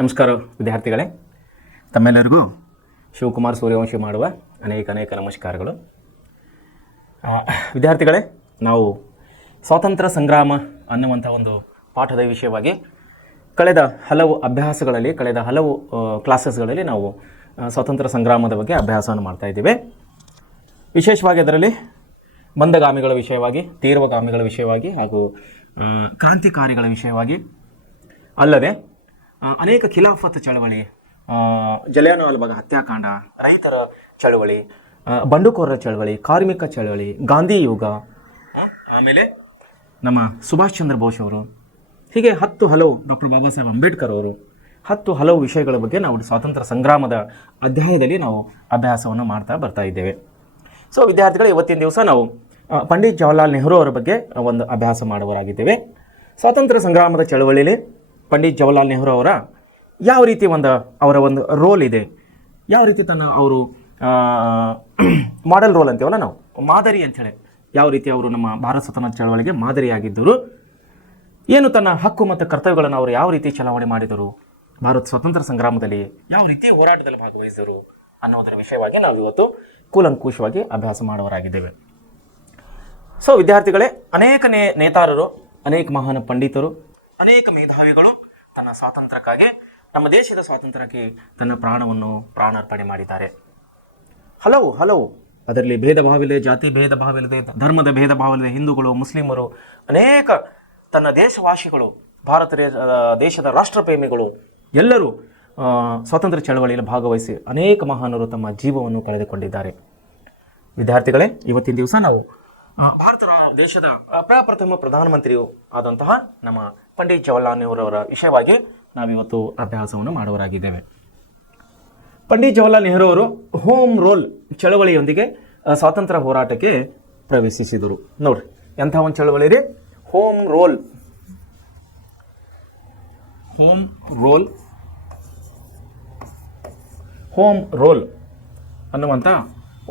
ನಮಸ್ಕಾರ ವಿದ್ಯಾರ್ಥಿಗಳೇ, ತಮ್ಮೆಲ್ಲರಿಗೂ ಶಿವಕುಮಾರ್ ಸೂರ್ಯವಂಶಿ ಮಾಡುವ ಅನೇಕ ನಮಸ್ಕಾರಗಳು. ವಿದ್ಯಾರ್ಥಿಗಳೇ, ನಾವು ಸ್ವಾತಂತ್ರ್ಯ ಸಂಗ್ರಾಮ ಅನ್ನುವಂಥ ಒಂದು ಪಾಠದ ವಿಷಯವಾಗಿ ಕಳೆದ ಹಲವು ಕ್ಲಾಸಸ್ಗಳಲ್ಲಿ ನಾವು ಸ್ವಾತಂತ್ರ್ಯ ಸಂಗ್ರಾಮದ ಬಗ್ಗೆ ಅಭ್ಯಾಸವನ್ನು ಮಾಡ್ತಾ ಇದ್ದೀವಿ. ವಿಶೇಷವಾಗಿ ಅದರಲ್ಲಿ ಮಂದಗಾಮಿಗಳ ವಿಷಯವಾಗಿ, ತೀವ್ರಗಾಮಿಗಳ ವಿಷಯವಾಗಿ ಹಾಗೂ ಕ್ರಾಂತಿಕಾರಿಗಳ ವಿಷಯವಾಗಿ ಅಲ್ಲದೆ ಅನೇಕ ಖಿಲಾಫತ್ ಚಳವಳಿ, ಜಲಿಯನ್ವಾಲಾ ಬಾಗ್ ಹತ್ಯಾಕಾಂಡ, ರೈತರ ಚಳವಳಿ, ಬಂಡುಕೋರರ ಚಳವಳಿ, ಕಾರ್ಮಿಕ ಚಳವಳಿ, ಗಾಂಧಿ ಯುಗ, ಆಮೇಲೆ ನಮ್ಮ ಸುಭಾಷ್ ಚಂದ್ರ ಬೋಸ್ ಅವರು, ಹೀಗೆ ಹಲವು ಡಾಕ್ಟರ್ ಬಾಬಾ ಸಾಹೇಬ್ ಅಂಬೇಡ್ಕರ್ ಅವರು, ಹಲವು ವಿಷಯಗಳ ಬಗ್ಗೆ ನಾವು ಸ್ವಾತಂತ್ರ್ಯ ಸಂಗ್ರಾಮದ ಅಧ್ಯಾಯದಲ್ಲಿ ನಾವು ಅಭ್ಯಾಸವನ್ನು ಮಾಡ್ತಾ ಬರ್ತಾ ಇದ್ದೇವೆ. ಸೊ ವಿದ್ಯಾರ್ಥಿಗಳು, ಇವತ್ತಿನ ದಿವಸ ನಾವು ಪಂಡಿತ್ ಜವಾಹರ್ಲಾಲ್ ನೆಹರು ಅವರ ಬಗ್ಗೆ ಒಂದು ಅಭ್ಯಾಸ ಮಾಡುವರಾಗಿದ್ದೇವೆ. ಸ್ವಾತಂತ್ರ್ಯ ಸಂಗ್ರಾಮದ ಚಳವಳಿಯಲ್ಲಿ ಪಂಡಿತ್ ಜವಾಹರ್ಲಾಲ್ ನೆಹರು ಅವರ ಯಾವ ರೀತಿ ಅವರ ಒಂದು ರೋಲ್ ಇದೆ, ಯಾವ ರೀತಿ ಅವರು ಮಾಡೆಲ್ ರೋಲ್ ಅಂತೀವಲ್ಲ ನಾವು, ಮಾದರಿ ಅಂಥೇಳಿ ಯಾವ ರೀತಿ ಅವರು ನಮ್ಮ ಭಾರತ ಸ್ವತಂತ್ರ ಚಳವಳಿಗೆ ಮಾದರಿಯಾಗಿದ್ದರು, ಏನು ತನ್ನ ಹಕ್ಕು ಮತ್ತು ಕರ್ತವ್ಯಗಳನ್ನು ಅವರು ಯಾವ ರೀತಿ ಚಲಾವಣೆ ಮಾಡಿದರು, ಭಾರತ ಸ್ವಾತಂತ್ರ್ಯ ಸಂಗ್ರಾಮದಲ್ಲಿ ಯಾವ ರೀತಿ ಹೋರಾಟದಲ್ಲಿ ಭಾಗವಹಿಸಿದರು ಅನ್ನೋದರ ವಿಷಯವಾಗಿ ನಾವು ಇವತ್ತು ಕೂಲಂಕುಷವಾಗಿ ಅಭ್ಯಾಸ ಮಾಡುವರಾಗಿದ್ದೇವೆ. ಸೊ ವಿದ್ಯಾರ್ಥಿಗಳೇ, ಅನೇಕ ನೇತಾರರು, ಅನೇಕ ಮಹಾನ್ ಪಂಡಿತರು, ಅನೇಕ ಮೇಧಾವಿಗಳು ತನ್ನ ಸ್ವಾತಂತ್ರ್ಯಕ್ಕಾಗಿ, ನಮ್ಮ ದೇಶದ ಸ್ವಾತಂತ್ರ್ಯಕ್ಕೆ ತನ್ನ ಪ್ರಾಣಾರ್ಪಣೆ ಮಾಡಿದ್ದಾರೆ. ಹಲವು ಅದರಲ್ಲಿ ಭೇದ ಭಾವವಿಲ್ಲದೆ, ಜಾತಿ ಭೇದ ಭಾವವಿಲ್ಲದೆ, ಧರ್ಮದ ಭೇದ ಭಾವವಿಲ್ಲದೆ, ಹಿಂದೂಗಳು, ಮುಸ್ಲಿಮರು, ಅನೇಕ ತನ್ನ ದೇಶವಾಸಿಗಳು, ದೇಶದ ರಾಷ್ಟ್ರಪ್ರೇಮಿಗಳು ಎಲ್ಲರೂ ಸ್ವಾತಂತ್ರ್ಯ ಚಳವಳಿಯಲ್ಲಿ ಭಾಗವಹಿಸಿ ಅನೇಕ ಮಹಾನರು ತಮ್ಮ ಜೀವವನ್ನು ಕಳೆದುಕೊಂಡಿದ್ದಾರೆ. ವಿದ್ಯಾರ್ಥಿಗಳೇ, ಇವತ್ತಿನ ದಿವಸ ನಾವು ಭಾರತ ದೇಶದ ಪ್ರಪ್ರಥಮ ಪ್ರಧಾನಮಂತ್ರಿಯೂ ಆದಂತಹ ನಮ್ಮ ಪಂಡಿತ್ ಜವಾಹರ್ಲಾಲ್ ನೆಹರು ಅವರ ವಿಷಯವಾಗಿ ನಾವಿವತ್ತು ಅಭ್ಯಾಸವನ್ನು ಮಾಡುವರಾಗಿದ್ದೇವೆ. ಪಂಡಿತ್ ಜವಾಹರ್ಲಾಲ್ ನೆಹರು ಅವರು ಹೋಮ್ ರೋಲ್ ಚಳವಳಿಯೊಂದಿಗೆ ಸ್ವಾತಂತ್ರ್ಯ ಹೋರಾಟಕ್ಕೆ ಪ್ರವೇಶಿಸಿದರು. ನೋಡ್ರಿ, ಎಂಥ ಒಂದು ಚಳವಳಿ ರೀ, ಹೋಮ್ ರೋಲ್ ಅನ್ನುವಂಥ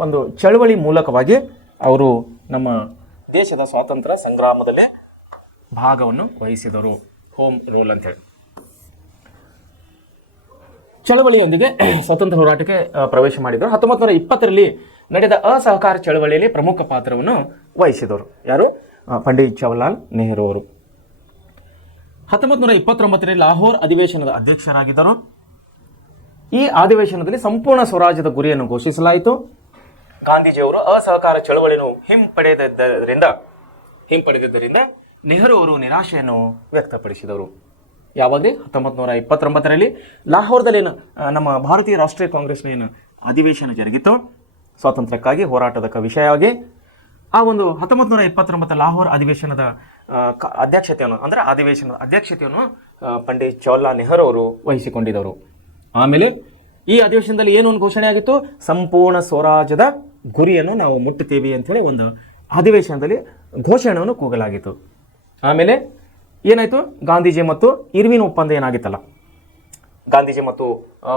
ಒಂದು ಚಳವಳಿ ಮೂಲಕವಾಗಿ ಅವರು ನಮ್ಮ ದೇಶದ ಸ್ವಾತಂತ್ರ್ಯ ಸಂಗ್ರಾಮದಲ್ಲೇ ಭಾಗವನ್ನು ವಹಿಸಿದರು. ಹೋಮ್ ರೋಲ್ ಅಂತೇಳಿ ಚಳವಳಿಯೊಂದಿಗೆ ಸ್ವಾತಂತ್ರ್ಯ ಹೋರಾಟಕ್ಕೆ ಪ್ರವೇಶ ಮಾಡಿದರು. 1920ರಲ್ಲಿ ನಡೆದ ಅಸಹಕಾರ ಚಳವಳಿಯಲ್ಲಿ ಪ್ರಮುಖ ಪಾತ್ರವನ್ನು ವಹಿಸಿದರು. ಯಾರು? ಪಂಡಿತ್ ಜವಾಹರ್ಲಾಲ್ ನೆಹರು ಅವರು. 1929ರಲ್ಲಿ ಲಾಹೋರ್ ಅಧಿವೇಶನದ ಅಧ್ಯಕ್ಷರಾಗಿದ್ದರು. ಈ ಅಧಿವೇಶನದಲ್ಲಿ ಸಂಪೂರ್ಣ ಸ್ವರಾಜ್ಯದ ಗುರಿಯನ್ನು ಘೋಷಿಸಲಾಯಿತು. ಗಾಂಧೀಜಿಯವರು ಅಸಹಕಾರ ಚಳವಳಿಯನ್ನು ಹಿಂಪಡೆದಿದ್ದರಿಂದ ನೆಹರು ಅವರು ನಿರಾಶೆಯನ್ನು ವ್ಯಕ್ತಪಡಿಸಿದರು. ಯಾವಾಗ? 1929ರಲ್ಲಿ ಲಾಹೋರ್ದಲ್ಲಿ ನಮ್ಮ ಭಾರತೀಯ ರಾಷ್ಟ್ರೀಯ ಕಾಂಗ್ರೆಸ್ನ ಏನು ಅಧಿವೇಶನ ಜರುಗಿತ್ತು ಸ್ವಾತಂತ್ರ್ಯಕ್ಕಾಗಿ ಹೋರಾಟದ ವಿಷಯವಾಗಿ, ಆ ಒಂದು 1929 ಲಾಹೋರ್ ಅಧಿವೇಶನದ ಅಧ್ಯಕ್ಷತೆಯನ್ನು ಪಂಡಿತ್ ಜವಾಹರ್ಲಾಲ್ ನೆಹರು ಅವರು ವಹಿಸಿಕೊಂಡಿದ್ದರು. ಆಮೇಲೆ ಈ ಅಧಿವೇಶನದಲ್ಲಿ ಏನು ಒಂದು ಘೋಷಣೆ ಆಗಿತ್ತು? ಸಂಪೂರ್ಣ ಸ್ವರಾಜ್ಯದ ಗುರಿಯನ್ನು ನಾವು ಮುಟ್ಟುತ್ತೇವೆ ಅಂತೇಳಿ ಒಂದು ಅಧಿವೇಶನದಲ್ಲಿ ಘೋಷಣೆಯನ್ನು ಕೂಗಲಾಗಿತ್ತು. ಆಮೇಲೆ ಏನಾಯಿತು? ಗಾಂಧೀಜಿ ಮತ್ತು ಇರ್ವಿನ್ ಒಪ್ಪಂದ ಏನಾಗಿತ್ತಲ್ಲ, ಗಾಂಧೀಜಿ ಮತ್ತು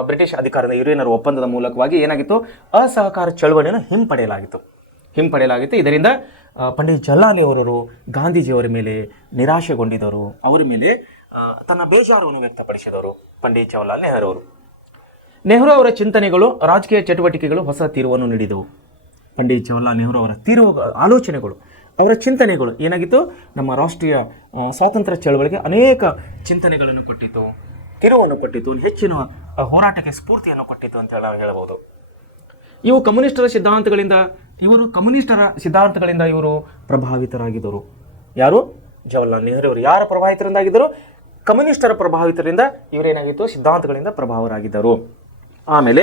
ಬ್ರಿಟಿಷ್ ಅಧಿಕಾರದ ಇರ್ವಿನರ ಒಪ್ಪಂದದ ಮೂಲಕವಾಗಿ ಏನಾಗಿತ್ತು? ಅಸಹಕಾರ ಚಳವಳಿಯನ್ನು ಹಿಂಪಡೆಯಲಾಗಿತ್ತು. ಇದರಿಂದ ಪಂಡಿತ್ ಜವಾಹರ್ಲಾಲ್ ನೆಹರು ಗಾಂಧೀಜಿಯವರ ಮೇಲೆ ನಿರಾಶೆಗೊಂಡಿದ್ದರು. ಅವರ ಮೇಲೆ ತನ್ನ ಬೇಜಾರವನ್ನು ವ್ಯಕ್ತಪಡಿಸಿದರು ಪಂಡಿತ್ ಜವಾಹರ್ಲಾಲ್ ನೆಹರು ಅವರು. ನೆಹರು ಅವರ ಚಿಂತನೆಗಳು, ರಾಜಕೀಯ ಚಟುವಟಿಕೆಗಳು ಹೊಸ ತಿರುವನ್ನು ನೀಡಿದವು. ಪಂಡಿತ್ ಜವಾಹರ್ಲಾಲ್ ನೆಹರು ಅವರ ಆಲೋಚನೆಗಳು, ಅವರ ಚಿಂತನೆಗಳು ಏನಾಗಿತ್ತು? ನಮ್ಮ ರಾಷ್ಟ್ರೀಯ ಸ್ವಾತಂತ್ರ್ಯ ಚಳವಳಿಗೆ ಅನೇಕ ಚಿಂತನೆಗಳನ್ನು ಕೊಟ್ಟಿತ್ತು, ತಿರುವನ್ನು ಕೊಟ್ಟಿತ್ತು, ಹೆಚ್ಚಿನ ಹೋರಾಟಕ್ಕೆ ಸ್ಫೂರ್ತಿಯನ್ನು ಕೊಟ್ಟಿತ್ತು ಅಂತ ನಾವು ಹೇಳಬಹುದು. ಕಮ್ಯುನಿಸ್ಟರ ಸಿದ್ಧಾಂತಗಳಿಂದ ಇವರು ಪ್ರಭಾವಿತರಾಗಿದ್ದರು. ಯಾರು? ಜವಾಹರ್ಲಾಲ್ ನೆಹರು ಅವರು. ಯಾರ ಪ್ರಭಾವಿತರಿಂದಾಗಿದ್ದರು? ಕಮ್ಯುನಿಸ್ಟರ ಪ್ರಭಾವಿತರಿಂದ ಇವರೇನಾಗಿತ್ತು? ಸಿದ್ಧಾಂತಗಳಿಂದ ಪ್ರಭಾವರಾಗಿದ್ದರು. ಆಮೇಲೆ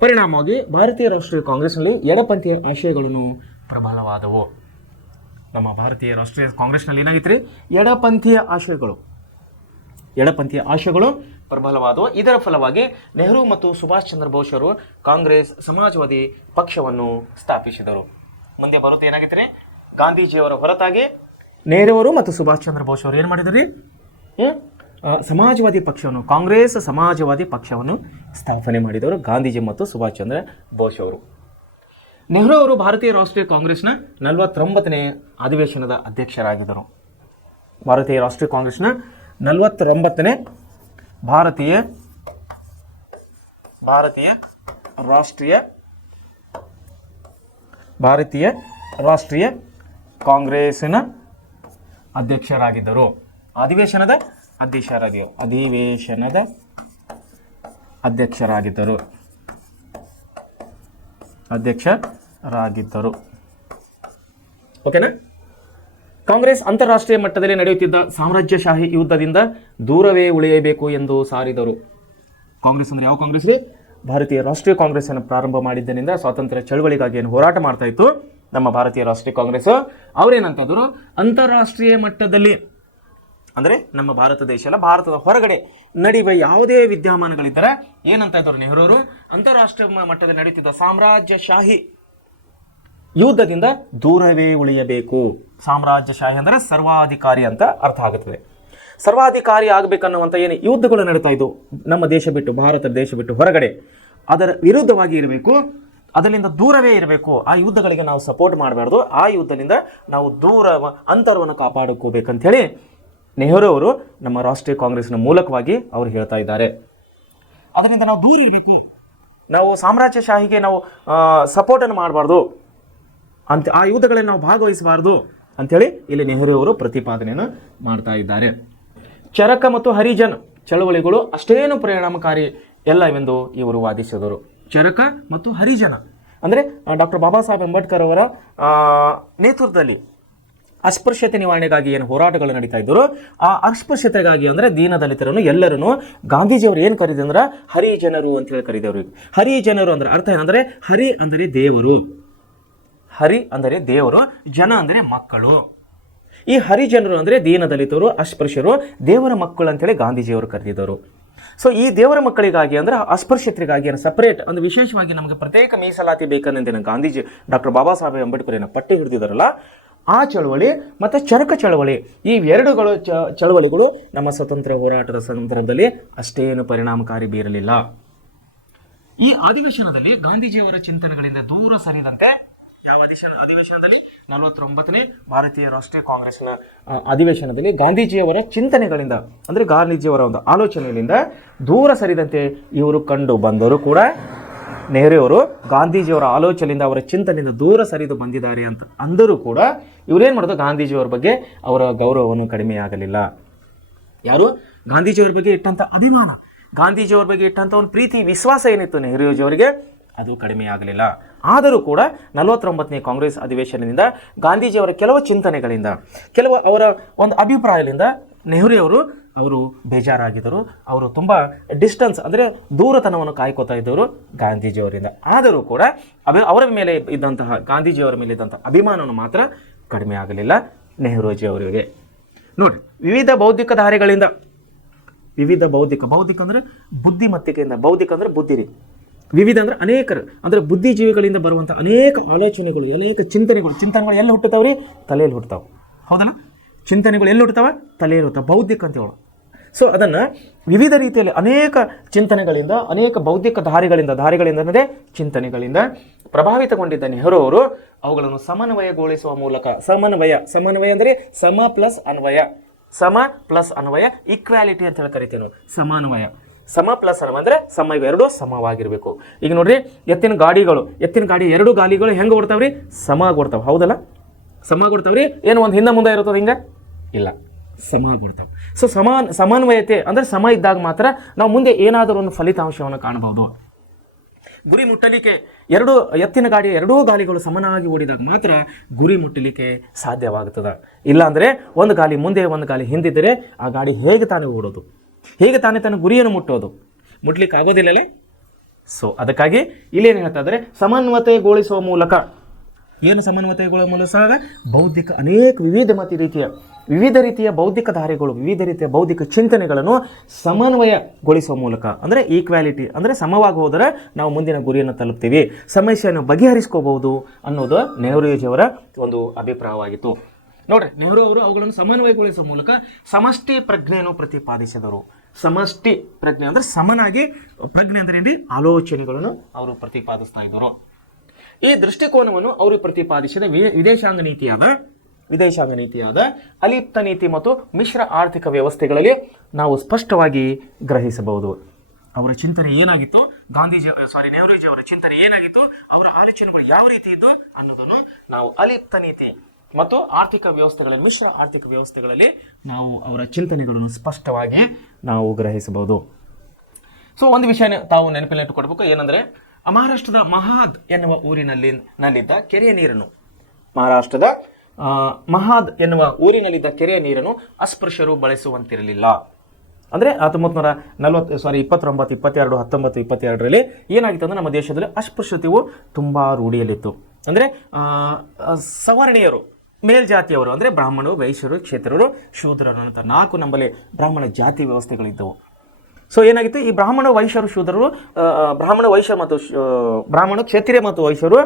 ಪರಿಣಾಮವಾಗಿ ಭಾರತೀಯ ರಾಷ್ಟ್ರೀಯ ಕಾಂಗ್ರೆಸ್ನಲ್ಲಿ ಎಡಪಂಥೀಯ ಆಶಯಗಳನ್ನು ಪ್ರಬಲವಾದವು. ನಮ್ಮ ಭಾರತೀಯ ರಾಷ್ಟ್ರೀಯ ಕಾಂಗ್ರೆಸ್ನಲ್ಲಿ ಏನಾಗಿತ್ತು ರೀ? ಎಡಪಂಥೀಯ ಆಶಯಗಳು ಪ್ರಬಲವಾದವು. ಇದರ ಫಲವಾಗಿ ನೆಹರು ಮತ್ತು ಸುಭಾಷ್ ಚಂದ್ರ ಬೋಸ್ ಅವರು ಕಾಂಗ್ರೆಸ್ ಸಮಾಜವಾದಿ ಪಕ್ಷವನ್ನು ಸ್ಥಾಪಿಸಿದರು. ಮುಂದೆ ಬರುತ್ತೆ ಏನಾಗಿತ್ತು ರೀ? ಗಾಂಧೀಜಿಯವರ ಹೊರತಾಗಿ ನೆಹರು ಅವರು ಮತ್ತು ಸುಭಾಷ್ ಚಂದ್ರ ಬೋಸ್ ಅವರು ಏನು ಮಾಡಿದ್ರು ರೀ? ಸಮಾಜವಾದಿ ಪಕ್ಷವನ್ನು, ಕಾಂಗ್ರೆಸ್ ಸಮಾಜವಾದಿ ಪಕ್ಷವನ್ನು ಸ್ಥಾಪನೆ ಮಾಡಿದವರು ಕಾಂಗ್ರೆಸ್ ಮತ್ತು ಸುಭಾಷ್ ಚಂದ್ರ ಬೋಸ್ ಅವರು. ನೆಹರು ಅವರು ಭಾರತೀಯ ರಾಷ್ಟ್ರೀಯ ಕಾಂಗ್ರೆಸ್ನ 49ನೇ ಅಧಿವೇಶನದ ಅಧ್ಯಕ್ಷರಾಗಿದ್ದರು. ಭಾರತೀಯ ರಾಷ್ಟ್ರೀಯ ಕಾಂಗ್ರೆಸ್ನ 49ನೇ ಭಾರತೀಯ ಭಾರತೀಯ ರಾಷ್ಟ್ರೀಯ ಕಾಂಗ್ರೆಸ್ಸಿನ ಅಧ್ಯಕ್ಷರಾಗಿದ್ದರು. ಅಧಿವೇಶನದ ಅಧ್ಯಕ್ಷರಾಗಿದ್ದರು. ಓಕೆನಾ? ಕಾಂಗ್ರೆಸ್ ಅಂತಾರಾಷ್ಟ್ರೀಯ ಮಟ್ಟದಲ್ಲಿ ನಡೆಯುತ್ತಿದ್ದ ಸಾಮ್ರಾಜ್ಯಶಾಹಿ ಯುದ್ಧದಿಂದ ದೂರವೇ ಉಳಿಯಬೇಕು ಎಂದು ಸಾರಿದರು. ಕಾಂಗ್ರೆಸ್ ಅಂದ್ರೆ ಯಾವ ಕಾಂಗ್ರೆಸ್ ರೀ? ಭಾರತೀಯ ರಾಷ್ಟ್ರೀಯ ಕಾಂಗ್ರೆಸ್ ಅನ್ನು ಪ್ರಾರಂಭ ಮಾಡಿದ್ದರಿಂದ ಸ್ವಾತಂತ್ರ್ಯ ಚಳವಳಿಗಾಗಿ ಏನು ಹೋರಾಟ ಮಾಡ್ತಾ ಇತ್ತು ನಮ್ಮ ಭಾರತೀಯ ರಾಷ್ಟ್ರೀಯ ಕಾಂಗ್ರೆಸ್, ಅವರೇನಂತಂದ್ರು ಅಂತಾರಾಷ್ಟ್ರೀಯ ಮಟ್ಟದಲ್ಲಿ ಅಂದ್ರೆ ನಮ್ಮ ಭಾರತ ದೇಶ ಅಲ್ಲ, ಭಾರತದ ಹೊರಗಡೆ ನಡೆಯುವ ಯಾವುದೇ ವಿದ್ಯಮಾನಗಳಿದ್ದರೆ ಏನಂತ ಇದ್ರು ನೆಹರೂರು, ಅಂತಾರಾಷ್ಟ್ರೀಯ ಮಟ್ಟದಲ್ಲಿ ನಡೀತಿದ್ದ ಸಾಮ್ರಾಜ್ಯಶಾಹಿ ಯುದ್ಧದಿಂದ ದೂರವೇ ಉಳಿಯಬೇಕು. ಸಾಮ್ರಾಜ್ಯಶಾಹಿ ಅಂದರೆ ಸರ್ವಾಧಿಕಾರಿ ಅಂತ ಅರ್ಥ ಆಗುತ್ತದೆ. ಸರ್ವಾಧಿಕಾರಿ ಆಗಬೇಕನ್ನುವಂಥ ಏನು ಯುದ್ಧಗಳು ನಡೀತಾ ಇದ್ದು ನಮ್ಮ ದೇಶ ಬಿಟ್ಟು, ಭಾರತ ದೇಶ ಬಿಟ್ಟು ಹೊರಗಡೆ, ಅದರ ವಿರುದ್ಧವಾಗಿ ಇರಬೇಕು, ಅದರಿಂದ ದೂರವೇ ಇರಬೇಕು. ಆ ಯುದ್ಧಗಳಿಗೆ ನಾವು ಸಪೋರ್ಟ್ ಮಾಡಬಾರ್ದು, ಆ ಯುದ್ಧದಿಂದ ನಾವು ಅಂತರವನ್ನು ಕಾಪಾಡಿಕೋಬೇಕಂತ ಹೇಳಿ ನೆಹರು ಅವರು ನಮ್ಮ ರಾಷ್ಟ್ರೀಯ ಕಾಂಗ್ರೆಸ್ನ ಮೂಲಕವಾಗಿ ಅವರು ಹೇಳ್ತಾ ಇದ್ದಾರೆ. ಅದರಿಂದ ನಾವು ದೂರ ಇರಬೇಕು, ನಾವು ಸಾಮ್ರಾಜ್ಯಶಾಹಿಗೆ ನಾವು ಸಪೋರ್ಟನ್ನು ಮಾಡಬಾರ್ದು ಅಂತ, ಆ ಯುದ್ಧಗಳಲ್ಲಿ ನಾವು ಭಾಗವಹಿಸಬಾರ್ದು ಅಂಥೇಳಿ ಇಲ್ಲಿ ನೆಹರು ಅವರು ಪ್ರತಿಪಾದನೆಯನ್ನು ಮಾಡ್ತಾ ಇದ್ದಾರೆ. ಚರಕ ಮತ್ತು ಹರಿಜನ್ ಚಳವಳಿಗಳು ಅಷ್ಟೇನು ಪರಿಣಾಮಕಾರಿ ಎಲ್ಲವೆಂದು ಇವರು ವಾದಿಸಿದರು. ಚರಕ ಮತ್ತು ಹರಿಜನ ಅಂದರೆ ಡಾಕ್ಟರ್ ಬಾಬಾ ಸಾಹೇಬ್ ಅಂಬೇಡ್ಕರ್ ಅವರ ನೇತೃತ್ವದಲ್ಲಿ ಅಸ್ಪೃಶ್ಯತೆ ನಿವಾರಣೆಗಾಗಿ ಏನು ಹೋರಾಟಗಳು ನಡೀತಾ ಇದ್ದರು, ಆ ಅಸ್ಪೃಶ್ಯತೆಗಾಗಿ ಅಂದರೆ ದೀನದಲಿತರನ್ನು ಎಲ್ಲರನ್ನು ಗಾಂಧೀಜಿಯವರು ಏನು ಕರೀದಂದ್ರೆ ಹರಿಜನರು ಅಂತ ಹೇಳಿ ಕರೀದವರು. ಹರಿಜನರು ಅಂದ್ರೆ ಅರ್ಥ ಏನಂದರೆ ಹರಿ ಅಂದರೆ ದೇವರು, ಜನ ಅಂದರೆ ಮಕ್ಕಳು. ಈ ಹರಿಜನರು ಅಂದರೆ ದೀನದಲಿತರು, ಅಸ್ಪೃಶ್ಯರು, ದೇವರ ಮಕ್ಕಳು ಅಂತೇಳಿ ಗಾಂಧೀಜಿಯವರು ಕರೆದಿದ್ದರು. ಸೊ ಈ ದೇವರ ಮಕ್ಕಳಿಗಾಗಿ ಅಂದ್ರೆ ಅಸ್ಪೃಶ್ಯತೆಗಾಗಿ ಸಪರೇಟ್ ಅಂದ್ರೆ ವಿಶೇಷವಾಗಿ ನಮಗೆ ಪ್ರತ್ಯೇಕ ಮೀಸಲಾತಿ ಬೇಕಂದೇನು ಗಾಂಧೀಜಿ ಡಾಕ್ಟರ್ ಬಾಬಾ ಸಾಹೇಬ್ ಅಂಬೇಡ್ಕರ್ ಪಟ್ಟಿ ಹಿಡಿದಿದ್ದಾರಲ್ಲ, ಆ ಚಳವಳಿ ಮತ್ತು ಚರಕ ಚಳವಳಿ, ಈ ಎರಡುಗಳು ಚಳವಳಿಗಳು ನಮ್ಮ ಸ್ವತಂತ್ರ ಹೋರಾಟದ ಸಂದರ್ಭದಲ್ಲಿ ಅಷ್ಟೇನು ಪರಿಣಾಮಕಾರಿ ಬೀರಲಿಲ್ಲ. ಈ ಅಧಿವೇಶನದಲ್ಲಿ ಗಾಂಧೀಜಿಯವರ ಚಿಂತನೆಗಳಿಂದ ದೂರ ಸರಿದಂತೆ, ಯಾವ ಅಧಿವೇಶನದಲ್ಲಿ 49ನೇ ಭಾರತೀಯ ರಾಷ್ಟ್ರೀಯ ಕಾಂಗ್ರೆಸ್ನ ಅಧಿವೇಶನದಲ್ಲಿ ಗಾಂಧೀಜಿಯವರ ಚಿಂತನೆಗಳಿಂದ ಅಂದರೆ ಗಾಂಧೀಜಿಯವರ ಒಂದು ಆಲೋಚನೆಯಿಂದ ದೂರ ಸರಿದಂತೆ ಇವರು ಕಂಡು ಬಂದರು ಕೂಡ ನೆಹರು ಅವರು ಗಾಂಧೀಜಿಯವರ ಆಲೋಚನೆಯಿಂದ ಅವರ ಚಿಂತನೆಯಿಂದ ದೂರ ಸರಿದು ಬಂದಿದ್ದಾರೆ ಅಂತ ಅಂದರೂ ಕೂಡ ಇವರೇನು ಮಾಡೋದು, ಗಾಂಧೀಜಿಯವರ ಬಗ್ಗೆ ಅವರ ಗೌರವವನ್ನು ಕಡಿಮೆಯಾಗಲಿಲ್ಲ. ಯಾರು? ಗಾಂಧೀಜಿಯವರ ಬಗ್ಗೆ ಇಟ್ಟಂಥ ಅಭಿಮಾನ, ಗಾಂಧೀಜಿಯವರ ಬಗ್ಗೆ ಇಟ್ಟಂಥ ಒಂದು ಪ್ರೀತಿ ವಿಶ್ವಾಸ ಏನಿತ್ತು ನೆಹರೂಜಿಯವರಿಗೆ, ಅದು ಕಡಿಮೆಯಾಗಲಿಲ್ಲ. ಆದರೂ ಕೂಡ 49ನೇ ಕಾಂಗ್ರೆಸ್ ಅಧಿವೇಶನದಿಂದ ಗಾಂಧೀಜಿಯವರ ಕೆಲವು ಚಿಂತನೆಗಳಿಂದ, ಕೆಲವು ಅವರ ಒಂದು ಅಭಿಪ್ರಾಯದಿಂದ ನೆಹರು ಅವರು ಬೇಜಾರಾಗಿದ್ದರು. ಅವರು ತುಂಬ ಡಿಸ್ಟೆನ್ಸ್ ಅಂದರೆ ದೂರತನವನ್ನು ಕಾಯ್ಕೋತಾ ಇದ್ದವರು ಗಾಂಧೀಜಿಯವರಿಂದ. ಆದರೂ ಕೂಡ ಅವರ ಮೇಲೆ ಇದ್ದಂತಹ ಗಾಂಧೀಜಿಯವರ ಮೇಲೆ ಇದ್ದಂಥ ಅಭಿಮಾನವನ್ನು ಮಾತ್ರ ಕಡಿಮೆ ಆಗಲಿಲ್ಲ ನೆಹರೂಜಿ ಅವರಿಗೆ. ನೋಡಿ, ವಿವಿಧ ಬೌದ್ಧಿಕ ಧಾರೆಗಳಿಂದ, ಬೌದ್ಧಿಕ ಅಂದರೆ ಬುದ್ಧಿಮತ್ತಿಕೆಯಿಂದ, ಬೌದ್ಧಿಕ ಅಂದರೆ ಬುದ್ಧಿ ರೀ, ವಿವಿಧ ಅಂದರೆ ಅನೇಕರು ಅಂದರೆ ಬುದ್ಧಿಜೀವಿಗಳಿಂದ ಬರುವಂಥ ಅನೇಕ ಆಲೋಚನೆಗಳು, ಅನೇಕ ಚಿಂತನೆಗಳು ಎಲ್ಲಿ ಹುಟ್ಟುತ್ತಾವ್ರಿ? ತಲೆಯಲ್ಲಿ ಹುಟ್ಟುತ್ತಾವೆ. ಹೌದಲ್ಲ? ಚಿಂತನೆಗಳು ಎಲ್ಲಿ ಹುಟ್ಟುತ್ತಾವೆ? ತಲೆಯಲ್ಲಿ ಹುಟ್ಟುತ್ತಾವೆ. ಬೌದ್ಧಿಕ ಅಂತ ಹೇಳೋದು. ಸೊ ಅದನ್ನು ವಿವಿಧ ರೀತಿಯಲ್ಲಿ ಅನೇಕ ಚಿಂತನೆಗಳಿಂದ, ಅನೇಕ ಬೌದ್ಧಿಕ ಧಾರೆಗಳಿಂದ ಅಂದರೆ ಚಿಂತನೆಗಳಿಂದ ಪ್ರಭಾವಿತಗೊಂಡಿದ್ದ ನೆಹರು ಅವರು ಅವುಗಳನ್ನು ಸಮನ್ವಯಗೊಳಿಸುವ ಮೂಲಕ, ಸಮನ್ವಯ ಅಂದರೆ ಸಮ ಪ್ಲಸ್ ಅನ್ವಯ, ಈಕ್ವಾಲಿಟಿ ಅಂತ ಹೇಳಿ ಕರಿತೀವಿ ನಾವು. ಸಮ ಪ್ಲಸ್ ಅನ್ವಯ ಅಂದರೆ ಎರಡೂ ಸಮವಾಗಿರಬೇಕು. ಈಗ ನೋಡ್ರಿ, ಎತ್ತಿನ ಗಾಡಿ ಎರಡು ಗಾಲಿಗಳು ಹೆಂಗೆ ಓಡ್ತಾವ್ರಿ? ಸಮಾಗಿ ಓಡ್ತಾವೆ. ಹೌದಲ್ಲ? ಸಮಾಗಿ ಓಡ್ತಾವ್ರಿ. ಏನು ಒಂದು ಹಿಂದೆ ಮುಂದೆ ಇರುತ್ತವೆ? ಹಿಂಗೆ ಇಲ್ಲ, ಸಮಾಗಿ ಓಡ್ತಾವೆ. ಸೊ ಸಮನ್ವಯತೆ ಅಂದರೆ ಸಮ ಇದ್ದಾಗ ಮಾತ್ರ ನಾವು ಮುಂದೆ ಏನಾದರೂ ಒಂದು ಫಲಿತಾಂಶವನ್ನು ಕಾಣಬಹುದು. ಗುರಿ ಮುಟ್ಟಲಿಕ್ಕೆ ಎತ್ತಿನ ಗಾಡಿಯ ಎರಡೂ ಗಾಲಿಗಳು ಸಮನಾಗಿ ಓಡಿದಾಗ ಮಾತ್ರ ಗುರಿ ಮುಟ್ಟಲಿಕ್ಕೆ ಸಾಧ್ಯವಾಗುತ್ತದೆ. ಇಲ್ಲಾಂದರೆ ಒಂದು ಗಾಲಿ ಮುಂದೆ ಒಂದು ಗಾಲಿ ಹಿಂದಿದ್ದರೆ ಆ ಗಾಡಿ ಹೇಗೆ ತಾನೇ ಓಡೋದು, ಹೇಗೆ ತಾನೇ ತನ್ನ ಗುರಿಯನ್ನು ಮುಟ್ಲಿಕ್ಕೆ ಆಗೋದಿಲ್ಲಲೇ. ಸೊ ಅದಕ್ಕಾಗಿ ಇಲ್ಲೇನು ಹೇಳ್ತಾ ಇದ್ದಾರೆ, ಸಮನ್ವಯತೆಗೊಳಿಸುವ ಮೂಲಕ. ಏನು ಸಮನ್ವಯತೆಗೊಳ್ಳುವ ಮೂಲಕ ಸಹ ಬೌದ್ಧಿಕ ಅನೇಕ ವಿವಿಧ ರೀತಿಯ ಬೌದ್ಧಿಕ ಧಾರೆಗಳು, ವಿವಿಧ ರೀತಿಯ ಬೌದ್ಧಿಕ ಚಿಂತನೆಗಳನ್ನು ಸಮನ್ವಯಗೊಳಿಸುವ ಮೂಲಕ ಅಂದರೆ ಈಕ್ವಾಲಿಟಿ ಅಂದರೆ ಸಮವಾಗಿ ಹೋದರೆ ನಾವು ಮುಂದಿನ ಗುರಿಯನ್ನು ತಲುಪ್ತೀವಿ, ಸಮಸ್ಯೆಯನ್ನು ಬಗೆಹರಿಸ್ಕೋಬಹುದು ಅನ್ನೋದು ನೆಹರೂಜಿಯವರ ಒಂದು ಅಭಿಪ್ರಾಯವಾಗಿತ್ತು. ನೋಡ್ರಿ, ನೆಹರು ಅವರು ಅವುಗಳನ್ನು ಸಮನ್ವಯಗೊಳಿಸುವ ಮೂಲಕ ಸಮಷ್ಟಿ ಪ್ರಜ್ಞೆಯನ್ನು ಪ್ರತಿಪಾದಿಸಿದರು. ಸಮಷ್ಟಿ ಪ್ರಜ್ಞೆ ಅಂದರೆ ಸಮನಾಗಿ, ಪ್ರಜ್ಞೆ ಅಂದರೆ ಏನ್ರಿ? ಆಲೋಚನೆಗಳನ್ನು ಅವರು ಪ್ರತಿಪಾದಿಸ್ತಾ ಇದ್ದರು. ಈ ದೃಷ್ಟಿಕೋನವನ್ನು ಅವರು ಪ್ರತಿಪಾದಿಸಿದ ವಿದೇಶಾಂಗ ನೀತಿಯಾದ ಅಲಿಪ್ತ ನೀತಿ ಮತ್ತು ಮಿಶ್ರ ಆರ್ಥಿಕ ವ್ಯವಸ್ಥೆಗಳಲ್ಲಿ ನಾವು ಸ್ಪಷ್ಟವಾಗಿ ಗ್ರಹಿಸಬಹುದು. ಅವರ ಚಿಂತನೆ ಏನಾಗಿತ್ತು, ನೆಹರೂಜಿ ಅವರ ಚಿಂತನೆ ಏನಾಗಿತ್ತು, ಅವರ ಆಲೋಚನೆಗಳು ಯಾವ ರೀತಿ ಇದ್ದು ಅನ್ನೋದನ್ನು ನಾವು ಅಲಿಪ್ತ ನೀತಿ ಮತ್ತು ಆರ್ಥಿಕ ವ್ಯವಸ್ಥೆಗಳಲ್ಲಿ, ಮಿಶ್ರ ಆರ್ಥಿಕ ವ್ಯವಸ್ಥೆಗಳಲ್ಲಿ ನಾವು ಅವರ ಚಿಂತನೆಗಳನ್ನು ಸ್ಪಷ್ಟವಾಗಿ ನಾವು ಗ್ರಹಿಸಬಹುದು. ಸೊ ಒಂದು ವಿಷಯ ತಾವು ನೆನಪಿನಲ್ಲಿಟ್ಟುಕೊಡ್ಬೇಕು, ಏನಂದ್ರೆ ಮಹಾರಾಷ್ಟ್ರದ ಮಹಾದ್ ಎನ್ನುವ ಊರಿನಲ್ಲಿದ್ದ ಕೆರೆಯ ನೀರನ್ನು, ಮಹಾರಾಷ್ಟ್ರದ ಮಹಾದ್ ಎನ್ನುವ ಊರಿನಲ್ಲಿದ್ದ ಕೆರೆಯ ನೀರನ್ನು ಅಸ್ಪೃಶ್ಯರು ಬಳಸುವಂತಿರಲಿಲ್ಲ. ಅಂದರೆ 1922, 1922ರಲ್ಲಿ ಏನಾಗಿತ್ತು ಅಂದರೆ ನಮ್ಮ ದೇಶದಲ್ಲಿ ಅಸ್ಪೃಶ್ಯತೆಯು ತುಂಬ ರೂಢಿಯಲ್ಲಿತ್ತು. ಅಂದರೆ ಸವರ್ಣೀಯರು, ಮೇಲ್ಜಾತಿಯವರು ಅಂದರೆ ಬ್ರಾಹ್ಮಣರು, ವೈಶ್ಯರು, ಕ್ಷೇತ್ರರು, ಶೂದ್ರರು ಅಂತ 4 ನಮ್ಮಲ್ಲಿ ಬ್ರಾಹ್ಮಣ ಜಾತಿ ವ್ಯವಸ್ಥೆಗಳಿದ್ದವು. ಸೊ ಏನಾಗಿತ್ತು, ಈ ಬ್ರಾಹ್ಮಣ, ವೈಶ್ಯರು, ಶೂದ್ರರು, ಬ್ರಾಹ್ಮಣ, ಕ್ಷತ್ರಿಯ ಮತ್ತು ವೈಶ್ಯರು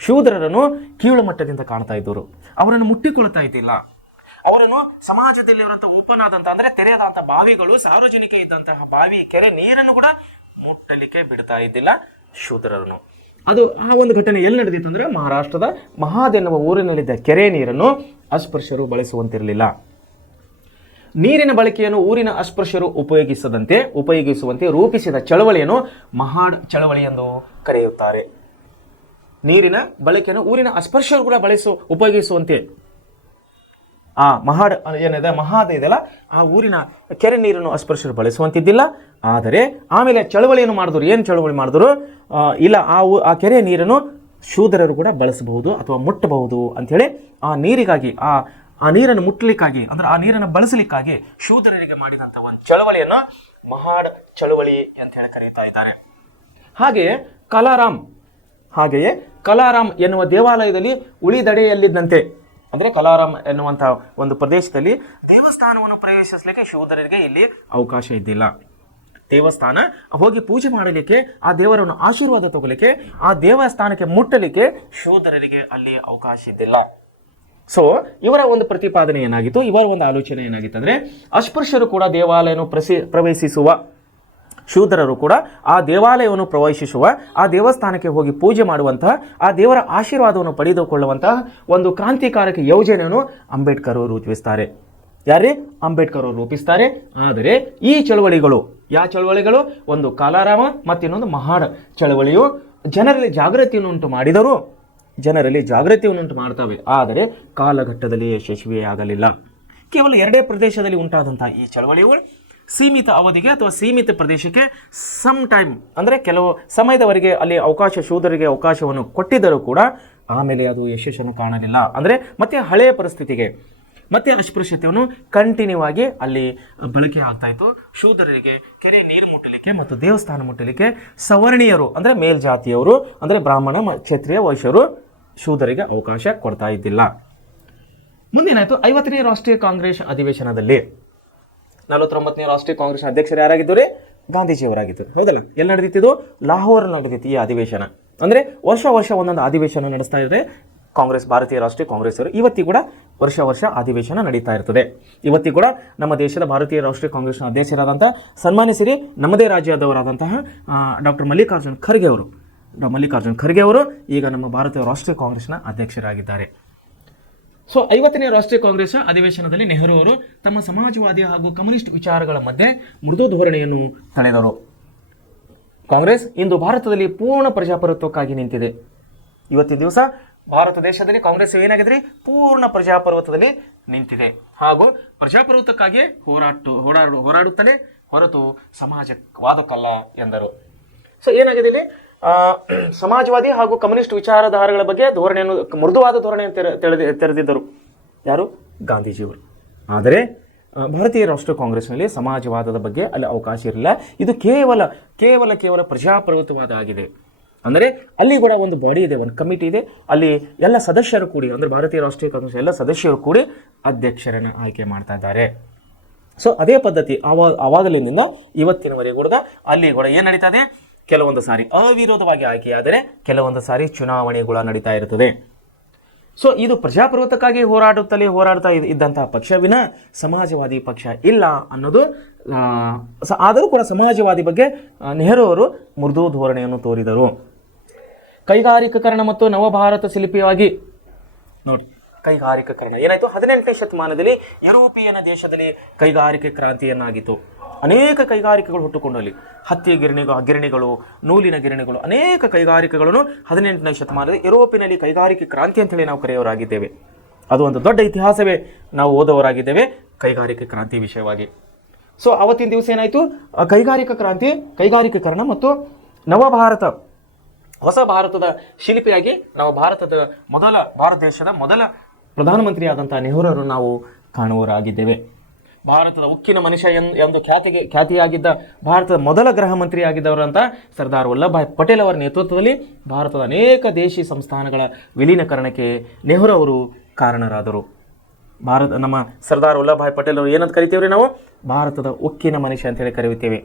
ಶೂದ್ರರನ್ನು ಕೀಳು ಮಟ್ಟದಿಂದ ಕಾಣ್ತಾ ಇದ್ದವರು, ಅವರನ್ನು ಮುಟ್ಟಿಕೊಳ್ತಾ ಇದ್ದಿಲ್ಲ. ಅವರನ್ನು ಸಮಾಜದಲ್ಲಿರುವಂತಹ ಓಪನ್ ಆದಂತಹ ಅಂದರೆ ತೆರೆಯದಂತಹ ಬಾವಿಗಳು, ಸಾರ್ವಜನಿಕ ಇದ್ದಂತಹ ಬಾವಿ, ಕೆರೆ ನೀರನ್ನು ಕೂಡ ಮುಟ್ಟಲಿಕ್ಕೆ ಬಿಡ್ತಾ ಇದ್ದಿಲ್ಲ ಶೂದ್ರರನ್ನು. ಅದು ಆ ಒಂದು ಘಟನೆ ಎಲ್ಲಿ ನಡೆದಿತ್ತು ಅಂದ್ರೆ ಮಹಾರಾಷ್ಟ್ರದ ಮಹಾದ್ ಎನ್ನುವ ಊರಿನಲ್ಲಿದ್ದ ಕೆರೆ ನೀರನ್ನು ಅಸ್ಪೃಶ್ಯರು ಬಳಸುವಂತಿರಲಿಲ್ಲ. ನೀರಿನ ಬಳಕೆಯನ್ನು ಊರಿನ ಅಸ್ಪೃಶ್ಯರು ಉಪಯೋಗಿಸುವಂತೆ ರೂಪಿಸಿದ ಚಳವಳಿಯನ್ನು ಮಹಾಡ್ ಚಳವಳಿ ಎಂದು ಕರೆಯುತ್ತಾರೆ. ನೀರಿನ ಬಳಕೆಯನ್ನು ಊರಿನ ಅಸ್ಪೃಶ್ಯರು ಕೂಡ ಉಪಯೋಗಿಸುವಂತೆ ಮಹಾಡ್ ಏನಿದೆ, ಮಹಾದ್ ಇದೆಯಲ್ಲ, ಆ ಊರಿನ ಕೆರೆ ನೀರನ್ನು ಅಸ್ಪೃಶ್ಯರು ಬಳಸುವಂತಿದ್ದಿಲ್ಲ. ಆದರೆ ಆಮೇಲೆ ಚಳವಳಿಯನ್ನು ಮಾಡಿದ್ರು. ಏನು ಚಳವಳಿ ಮಾಡಿದ್ರು, ಇಲ್ಲ ಆ ಕೆರೆಯ ನೀರನ್ನು ಶೂದ್ರರು ಕೂಡ ಬಳಸಬಹುದು ಅಥವಾ ಮುಟ್ಟಬಹುದು ಅಂಥೇಳಿ ಆ ನೀರಿಗಾಗಿ, ಆ ನೀರನ್ನು ಮುಟ್ಟಲಿಕ್ಕಾಗಿ, ಅಂದ್ರೆ ಆ ನೀರನ್ನು ಬಳಸಲಿಕ್ಕಾಗಿ ಶೂದ್ರರಿಗೆ ಮಾಡಿದಂಥ ಒಂದು ಚಳವಳಿಯನ್ನು ಮಹಾಡ್ ಚಳವಳಿ ಅಂತ ಹೇಳಿ ಕರೀತಾ ಇದ್ದಾರೆ. ಹಾಗೆಯೇ ಕಲಾರಾಮ್ ಎನ್ನುವ ದೇವಾಲಯದಲ್ಲಿ ಉಳಿದಡೆಯಲ್ಲಿದ್ದಂತೆ, ಅಂದ್ರೆ ಕಲಾರಾಮ್ ಎನ್ನುವಂಥ ಒಂದು ಪ್ರದೇಶದಲ್ಲಿ ದೇವಸ್ಥಾನವನ್ನು ಪ್ರವೇಶಿಸಲಿಕ್ಕೆ ಶೂದ್ರರಿಗೆ ಇಲ್ಲಿ ಅವಕಾಶ ಇದ್ದಿಲ್ಲ. ದೇವಸ್ಥಾನ ಹೋಗಿ ಪೂಜೆ ಮಾಡಲಿಕ್ಕೆ, ಆ ದೇವರನ್ನು ಆಶೀರ್ವಾದ ತಗೊಳ್ಳಿಕ್ಕೆ, ಆ ದೇವಸ್ಥಾನಕ್ಕೆ ಮುಟ್ಟಲಿಕ್ಕೆ ಶೂದ್ರರಿಗೆ ಅಲ್ಲಿ ಅವಕಾಶ ಇದ್ದಿಲ್ಲ. ಸೊ ಇವರ ಒಂದು ಪ್ರತಿಪಾದನೆ ಏನಾಗಿತ್ತು, ಇವರ ಒಂದು ಆಲೋಚನೆ ಏನಾಗಿತ್ತು ಅಂದ್ರೆ ಅಸ್ಪೃಶ್ಯರು ಕೂಡ ದೇವಾಲಯವನ್ನು ಪ್ರವೇಶಿಸುವ, ಶೂದ್ರರು ಕೂಡ ಆ ದೇವಾಲಯವನ್ನು ಪ್ರವೇಶಿಸುವ, ಆ ದೇವಸ್ಥಾನಕ್ಕೆ ಹೋಗಿ ಪೂಜೆ ಮಾಡುವಂತಹ, ಆ ದೇವರ ಆಶೀರ್ವಾದವನ್ನು ಪಡೆದುಕೊಳ್ಳುವಂತಹ ಒಂದು ಕ್ರಾಂತಿಕಾರಕ ಯೋಜನೆಯನ್ನು ಅಂಬೇಡ್ಕರ್ ರೂಪಿಸ್ತಾರೆ. ಅಂಬೇಡ್ಕರ್ ರೂಪಿಸ್ತಾರೆ. ಆದರೆ ಈ ಚಳವಳಿಗಳು, ಯಾವ ಚಳವಳಿಗಳು, ಒಂದು ಕಾಲಾರಾಮ ಮತ್ತು ಇನ್ನೊಂದು ಮಹಾಡ್ ಚಳವಳಿಯು ಜನರಲ್ಲಿ ಜಾಗೃತಿಯನ್ನು ಉಂಟು ಮಾಡ್ತವೆ. ಆದರೆ ಕಾಲಘಟ್ಟದಲ್ಲಿ ಯಶಸ್ವಿಯಾಗಲಿಲ್ಲ. ಕೇವಲ 2 ಪ್ರದೇಶದಲ್ಲಿ ಉಂಟಾದಂತಹ ಈ ಚಳವಳಿಗಳು ಸೀಮಿತ ಅವಧಿಗೆ ಅಥವಾ ಸೀಮಿತ ಪ್ರದೇಶಕ್ಕೆ ಟೈಮ್ ಅಂದರೆ ಕೆಲವು ಸಮಯದವರೆಗೆ ಅಲ್ಲಿ ಶೂದ್ರರಿಗೆ ಅವಕಾಶವನ್ನು ಕೊಟ್ಟಿದ್ದರೂ ಕೂಡ ಆಮೇಲೆ ಅದು ಯಶಸ್ಸನ್ನು ಕಾಣಲಿಲ್ಲ. ಅಂದರೆ ಮತ್ತೆ ಹಳೆಯ ಪರಿಸ್ಥಿತಿಗೆ, ಮತ್ತೆ ಅಸ್ಪೃಶ್ಯತೆಯನ್ನು ಕಂಟಿನ್ಯೂ ಆಗಿ ಅಲ್ಲಿ ಬಳಕೆ ಆಗ್ತಾ ಇತ್ತು. ಶೂದ್ರರಿಗೆ ಕೆರೆ ನೀರು ಮುಟ್ಟಲಿಕ್ಕೆ ಮತ್ತು ದೇವಸ್ಥಾನ ಮುಟ್ಟಲಿಕ್ಕೆ ಸವರ್ಣೀಯರು ಅಂದರೆ ಮೇಲ್ಜಾತಿಯವರು ಅಂದರೆ ಬ್ರಾಹ್ಮಣ, ಕ್ಷತ್ರಿಯ, ವೈಶ್ಯರು ಶೂದ್ರರಿಗೆ ಅವಕಾಶ ಕೊಡ್ತಾ ಇದ್ದಿಲ್ಲ. ಮುಂದೇನಾಯ್ತು, 50ನೇ ರಾಷ್ಟ್ರೀಯ ಕಾಂಗ್ರೆಸ್ ಅಧಿವೇಶನದಲ್ಲಿ 49ನೇ ರಾಷ್ಟ್ರೀಯ ಕಾಂಗ್ರೆಸ್ ಅಧ್ಯಕ್ಷರು ಯಾರಾಗಿದ್ದರು? ಗಾಂಧೀಜಿಯವರಾಗಿದ್ದರು. ಹೌದಲ್ಲ? ಎಲ್ಲಿ ನಡೆದಿತ್ತು? ಲಾಹೋರ್ ನಡೆದಿತ್ತು ಈ ಅಧಿವೇಶನ. ಅಂದ್ರೆ ವರ್ಷ ಒಂದೊಂದು ಅಧಿವೇಶನ ನಡೆಸ್ತಾ ಇದ್ರೆ ಕಾಂಗ್ರೆಸ್, ಭಾರತೀಯ ರಾಷ್ಟ್ರೀಯ ಕಾಂಗ್ರೆಸ್ ಅವರು ಇವತ್ತಿ ಕೂಡ ವರ್ಷ ಅಧಿವೇಶನ ನಡೀತಾ ಇರ್ತದೆ. ಇವತ್ತಿ ಕೂಡ ನಮ್ಮ ದೇಶದ ಭಾರತೀಯ ರಾಷ್ಟ್ರೀಯ ಕಾಂಗ್ರೆಸ್ನ ಅಧ್ಯಕ್ಷರಾದಂತಹ ಸನ್ಮಾನ್ಯ ಶ್ರೀ ನಮ್ಮದೇ ರಾಜ್ಯದವರಾದಂತಹ ಡಾಕ್ಟರ್ ಮಲ್ಲಿಕಾರ್ಜುನ್ ಖರ್ಗೆ ಅವರು ಈಗ ನಮ್ಮ ಭಾರತೀಯ ರಾಷ್ಟ್ರೀಯ ಕಾಂಗ್ರೆಸ್ನ ಅಧ್ಯಕ್ಷರಾಗಿದ್ದಾರೆ. ಸೊ 50ನೇ ರಾಷ್ಟ್ರೀಯ ಕಾಂಗ್ರೆಸ್ ಅಧಿವೇಶನದಲ್ಲಿ ನೆಹರು ಅವರು ತಮ್ಮ ಸಮಾಜವಾದಿ ಹಾಗೂ ಕಮ್ಯುನಿಸ್ಟ್ ವಿಚಾರಗಳ ಮಧ್ಯೆ ಮೃದು ಧೋರಣೆಯನ್ನು ತಳೆದರು. ಕಾಂಗ್ರೆಸ್ ಇಂದು ಭಾರತದಲ್ಲಿ ಪೂರ್ಣ ಪ್ರಜಾಪ್ರಭುತ್ವಕ್ಕಾಗಿ ನಿಂತಿದೆ. ಇವತ್ತಿನ ದಿವಸ ಭಾರತ ದೇಶದಲ್ಲಿ ಕಾಂಗ್ರೆಸ್ ಏನಾಗಿದ್ರಿ? ಪೂರ್ಣ ಪ್ರಜಾಪ್ರಭುತ್ವದಲ್ಲಿ ನಿಂತಿದೆ ಹಾಗೂ ಪ್ರಜಾಪ್ರಭುತ್ವಕ್ಕಾಗಿ ಹೋರಾಡುತ್ತಲೇ ಹೊರತು ಸಮಾಜವಾದಕ್ಕಲ್ಲ ಎಂದರು. ಸೊ ಏನಾಗಿದೆ ಇಲ್ಲಿ, ಸಮಾಜವಾದಿ ಹಾಗೂ ಕಮ್ಯುನಿಸ್ಟ್ ವಿಚಾರಧಾರೆಗಳ ಬಗ್ಗೆ ಮೃದುವಾದ ಧೋರಣೆಯನ್ನು ತೆರೆದಿದ್ದರು ಯಾರು? ಗಾಂಧೀಜಿಯವರು. ಆದರೆ ಭಾರತೀಯ ರಾಷ್ಟ್ರೀಯ ಕಾಂಗ್ರೆಸ್ನಲ್ಲಿ ಸಮಾಜವಾದದ ಬಗ್ಗೆ ಅಲ್ಲಿ ಅವಕಾಶ ಇರಲಿಲ್ಲ. ಇದು ಕೇವಲ ಪ್ರಜಾಪ್ರಭುತ್ವವಾದ ಆಗಿದೆ. ಅಂದರೆ ಅಲ್ಲಿ ಕೂಡ ಒಂದು ಬಾಡಿ ಇದೆ, ಒಂದು ಕಮಿಟಿ ಇದೆ, ಅಲ್ಲಿ ಎಲ್ಲ ಸದಸ್ಯರು ಕೂಡಿ, ಅಂದರೆ ಭಾರತೀಯ ರಾಷ್ಟ್ರೀಯ ಕಾಂಗ್ರೆಸ್ ಎಲ್ಲ ಸದಸ್ಯರು ಕೂಡಿ ಅಧ್ಯಕ್ಷರನ್ನು ಆಯ್ಕೆ ಮಾಡ್ತಾ ಇದ್ದಾರೆ. ಸೊ ಅದೇ ಪದ್ಧತಿ ಆವಾಗಲಿಂದ ಇವತ್ತಿನವರೆಗೂ ಕೂಡ ಅಲ್ಲಿ ಕೂಡ ಏನು ನಡೀತಾ ಇದೆ? ಕೆಲವೊಂದು ಸಾರಿ ಅವಿರೋಧವಾಗಿ ಆಯ್ಕೆಯಾದರೆ ಕೆಲವೊಂದು ಸಾರಿ ಚುನಾವಣೆಗಳು ನಡೀತಾ ಇರುತ್ತದೆ. ಸೊ ಇದು ಪ್ರಜಾಪ್ರಭುತ್ವಕ್ಕಾಗಿ ಹೋರಾಡ್ತಾ ಇದ್ದಂತಹ ಪಕ್ಷವಿನ ಸಮಾಜವಾದಿ ಪಕ್ಷ ಇಲ್ಲ ಅನ್ನೋದು. ಆದರೂ ಕೂಡ ಸಮಾಜವಾದಿ ಬಗ್ಗೆ ನೆಹರು ಅವರು ಮೃದು ಧೋರಣೆಯನ್ನು ತೋರಿದರು. ಕೈಗಾರಿಕೀಕರಣ ಮತ್ತು ನವಭಾರತ ಶಿಲ್ಪಿಯಾಗಿ ನೋಡಿ, ಕೈಗಾರಿಕೀಕರಣ ಏನಾಯಿತು? 18ನೇ ಶತಮಾನದಲ್ಲಿ ಯುರೋಪಿಯನ್ ದೇಶದಲ್ಲಿ ಕೈಗಾರಿಕೆ ಕ್ರಾಂತಿಯನ್ನಾಗಿತ್ತು. ಅನೇಕ ಕೈಗಾರಿಕೆಗಳು ಹುಟ್ಟುಕೊಂಡಲ್ಲಿ ಹತ್ತಿ ಗಿರಣಿಗಳು, ನೂಲಿನ ಗಿರಣಿಗಳು, ಅನೇಕ ಕೈಗಾರಿಕೆಗಳನ್ನು 18ನೇ ಶತಮಾನದಲ್ಲಿ ಯುರೋಪಿನಲ್ಲಿ ಕೈಗಾರಿಕೆ ಕ್ರಾಂತಿ ಅಂತೇಳಿ ನಾವು ಕರೆಯೋರಾಗಿದ್ದೇವೆ. ಅದು ಒಂದು ದೊಡ್ಡ ಇತಿಹಾಸವೇ, ನಾವು ಓದೋರಾಗಿದ್ದೇವೆ ಕೈಗಾರಿಕೆ ಕ್ರಾಂತಿ ವಿಷಯವಾಗಿ. ಸೊ ಅವತ್ತಿನ ದಿವಸ ಏನಾಯಿತು? ಕೈಗಾರಿಕೀಕರಣ ಮತ್ತು ನವಭಾರತ, ಹೊಸ ಭಾರತದ ಶಿಲ್ಪಿಯಾಗಿ ನಾವು ಭಾರತ ದೇಶದ ಮೊದಲ ಪ್ರಧಾನಮಂತ್ರಿಯಾದಂಥ ನೆಹರೂರನ್ನು ನಾವು ಕಾಣುವರಾಗಿದ್ದೇವೆ. ಭಾರತದ ಉಕ್ಕಿನ ಮನುಷ್ಯ ಎಂದು ಖ್ಯಾತಿಯಾಗಿದ್ದ ಭಾರತದ ಮೊದಲ ಗೃಹ ಮಂತ್ರಿ ಆಗಿದ್ದವರಂತ ಸರ್ದಾರ್ ವಲ್ಲಭಭಾಯ್ ಪಟೇಲ್ ಅವರ ನೇತೃತ್ವದಲ್ಲಿ ಭಾರತದ ಅನೇಕ ದೇಶಿ ಸಂಸ್ಥಾನಗಳ ವಿಲೀನಕರಣಕ್ಕೆ ನೆಹರು ಅವರು ಕಾರಣರಾದರು. ನಮ್ಮ ಸರ್ದಾರ್ ವಲ್ಲಭಭಾಯ್ ಪಟೇಲ್ ಅವರು ಏನಂತ ಕರಿತೇವ್ರಿ ನಾವು? ಭಾರತದ ಉಕ್ಕಿನ ಮನುಷ್ಯ ಅಂತೇಳಿ ಕರೆಯುತ್ತೇವೆ.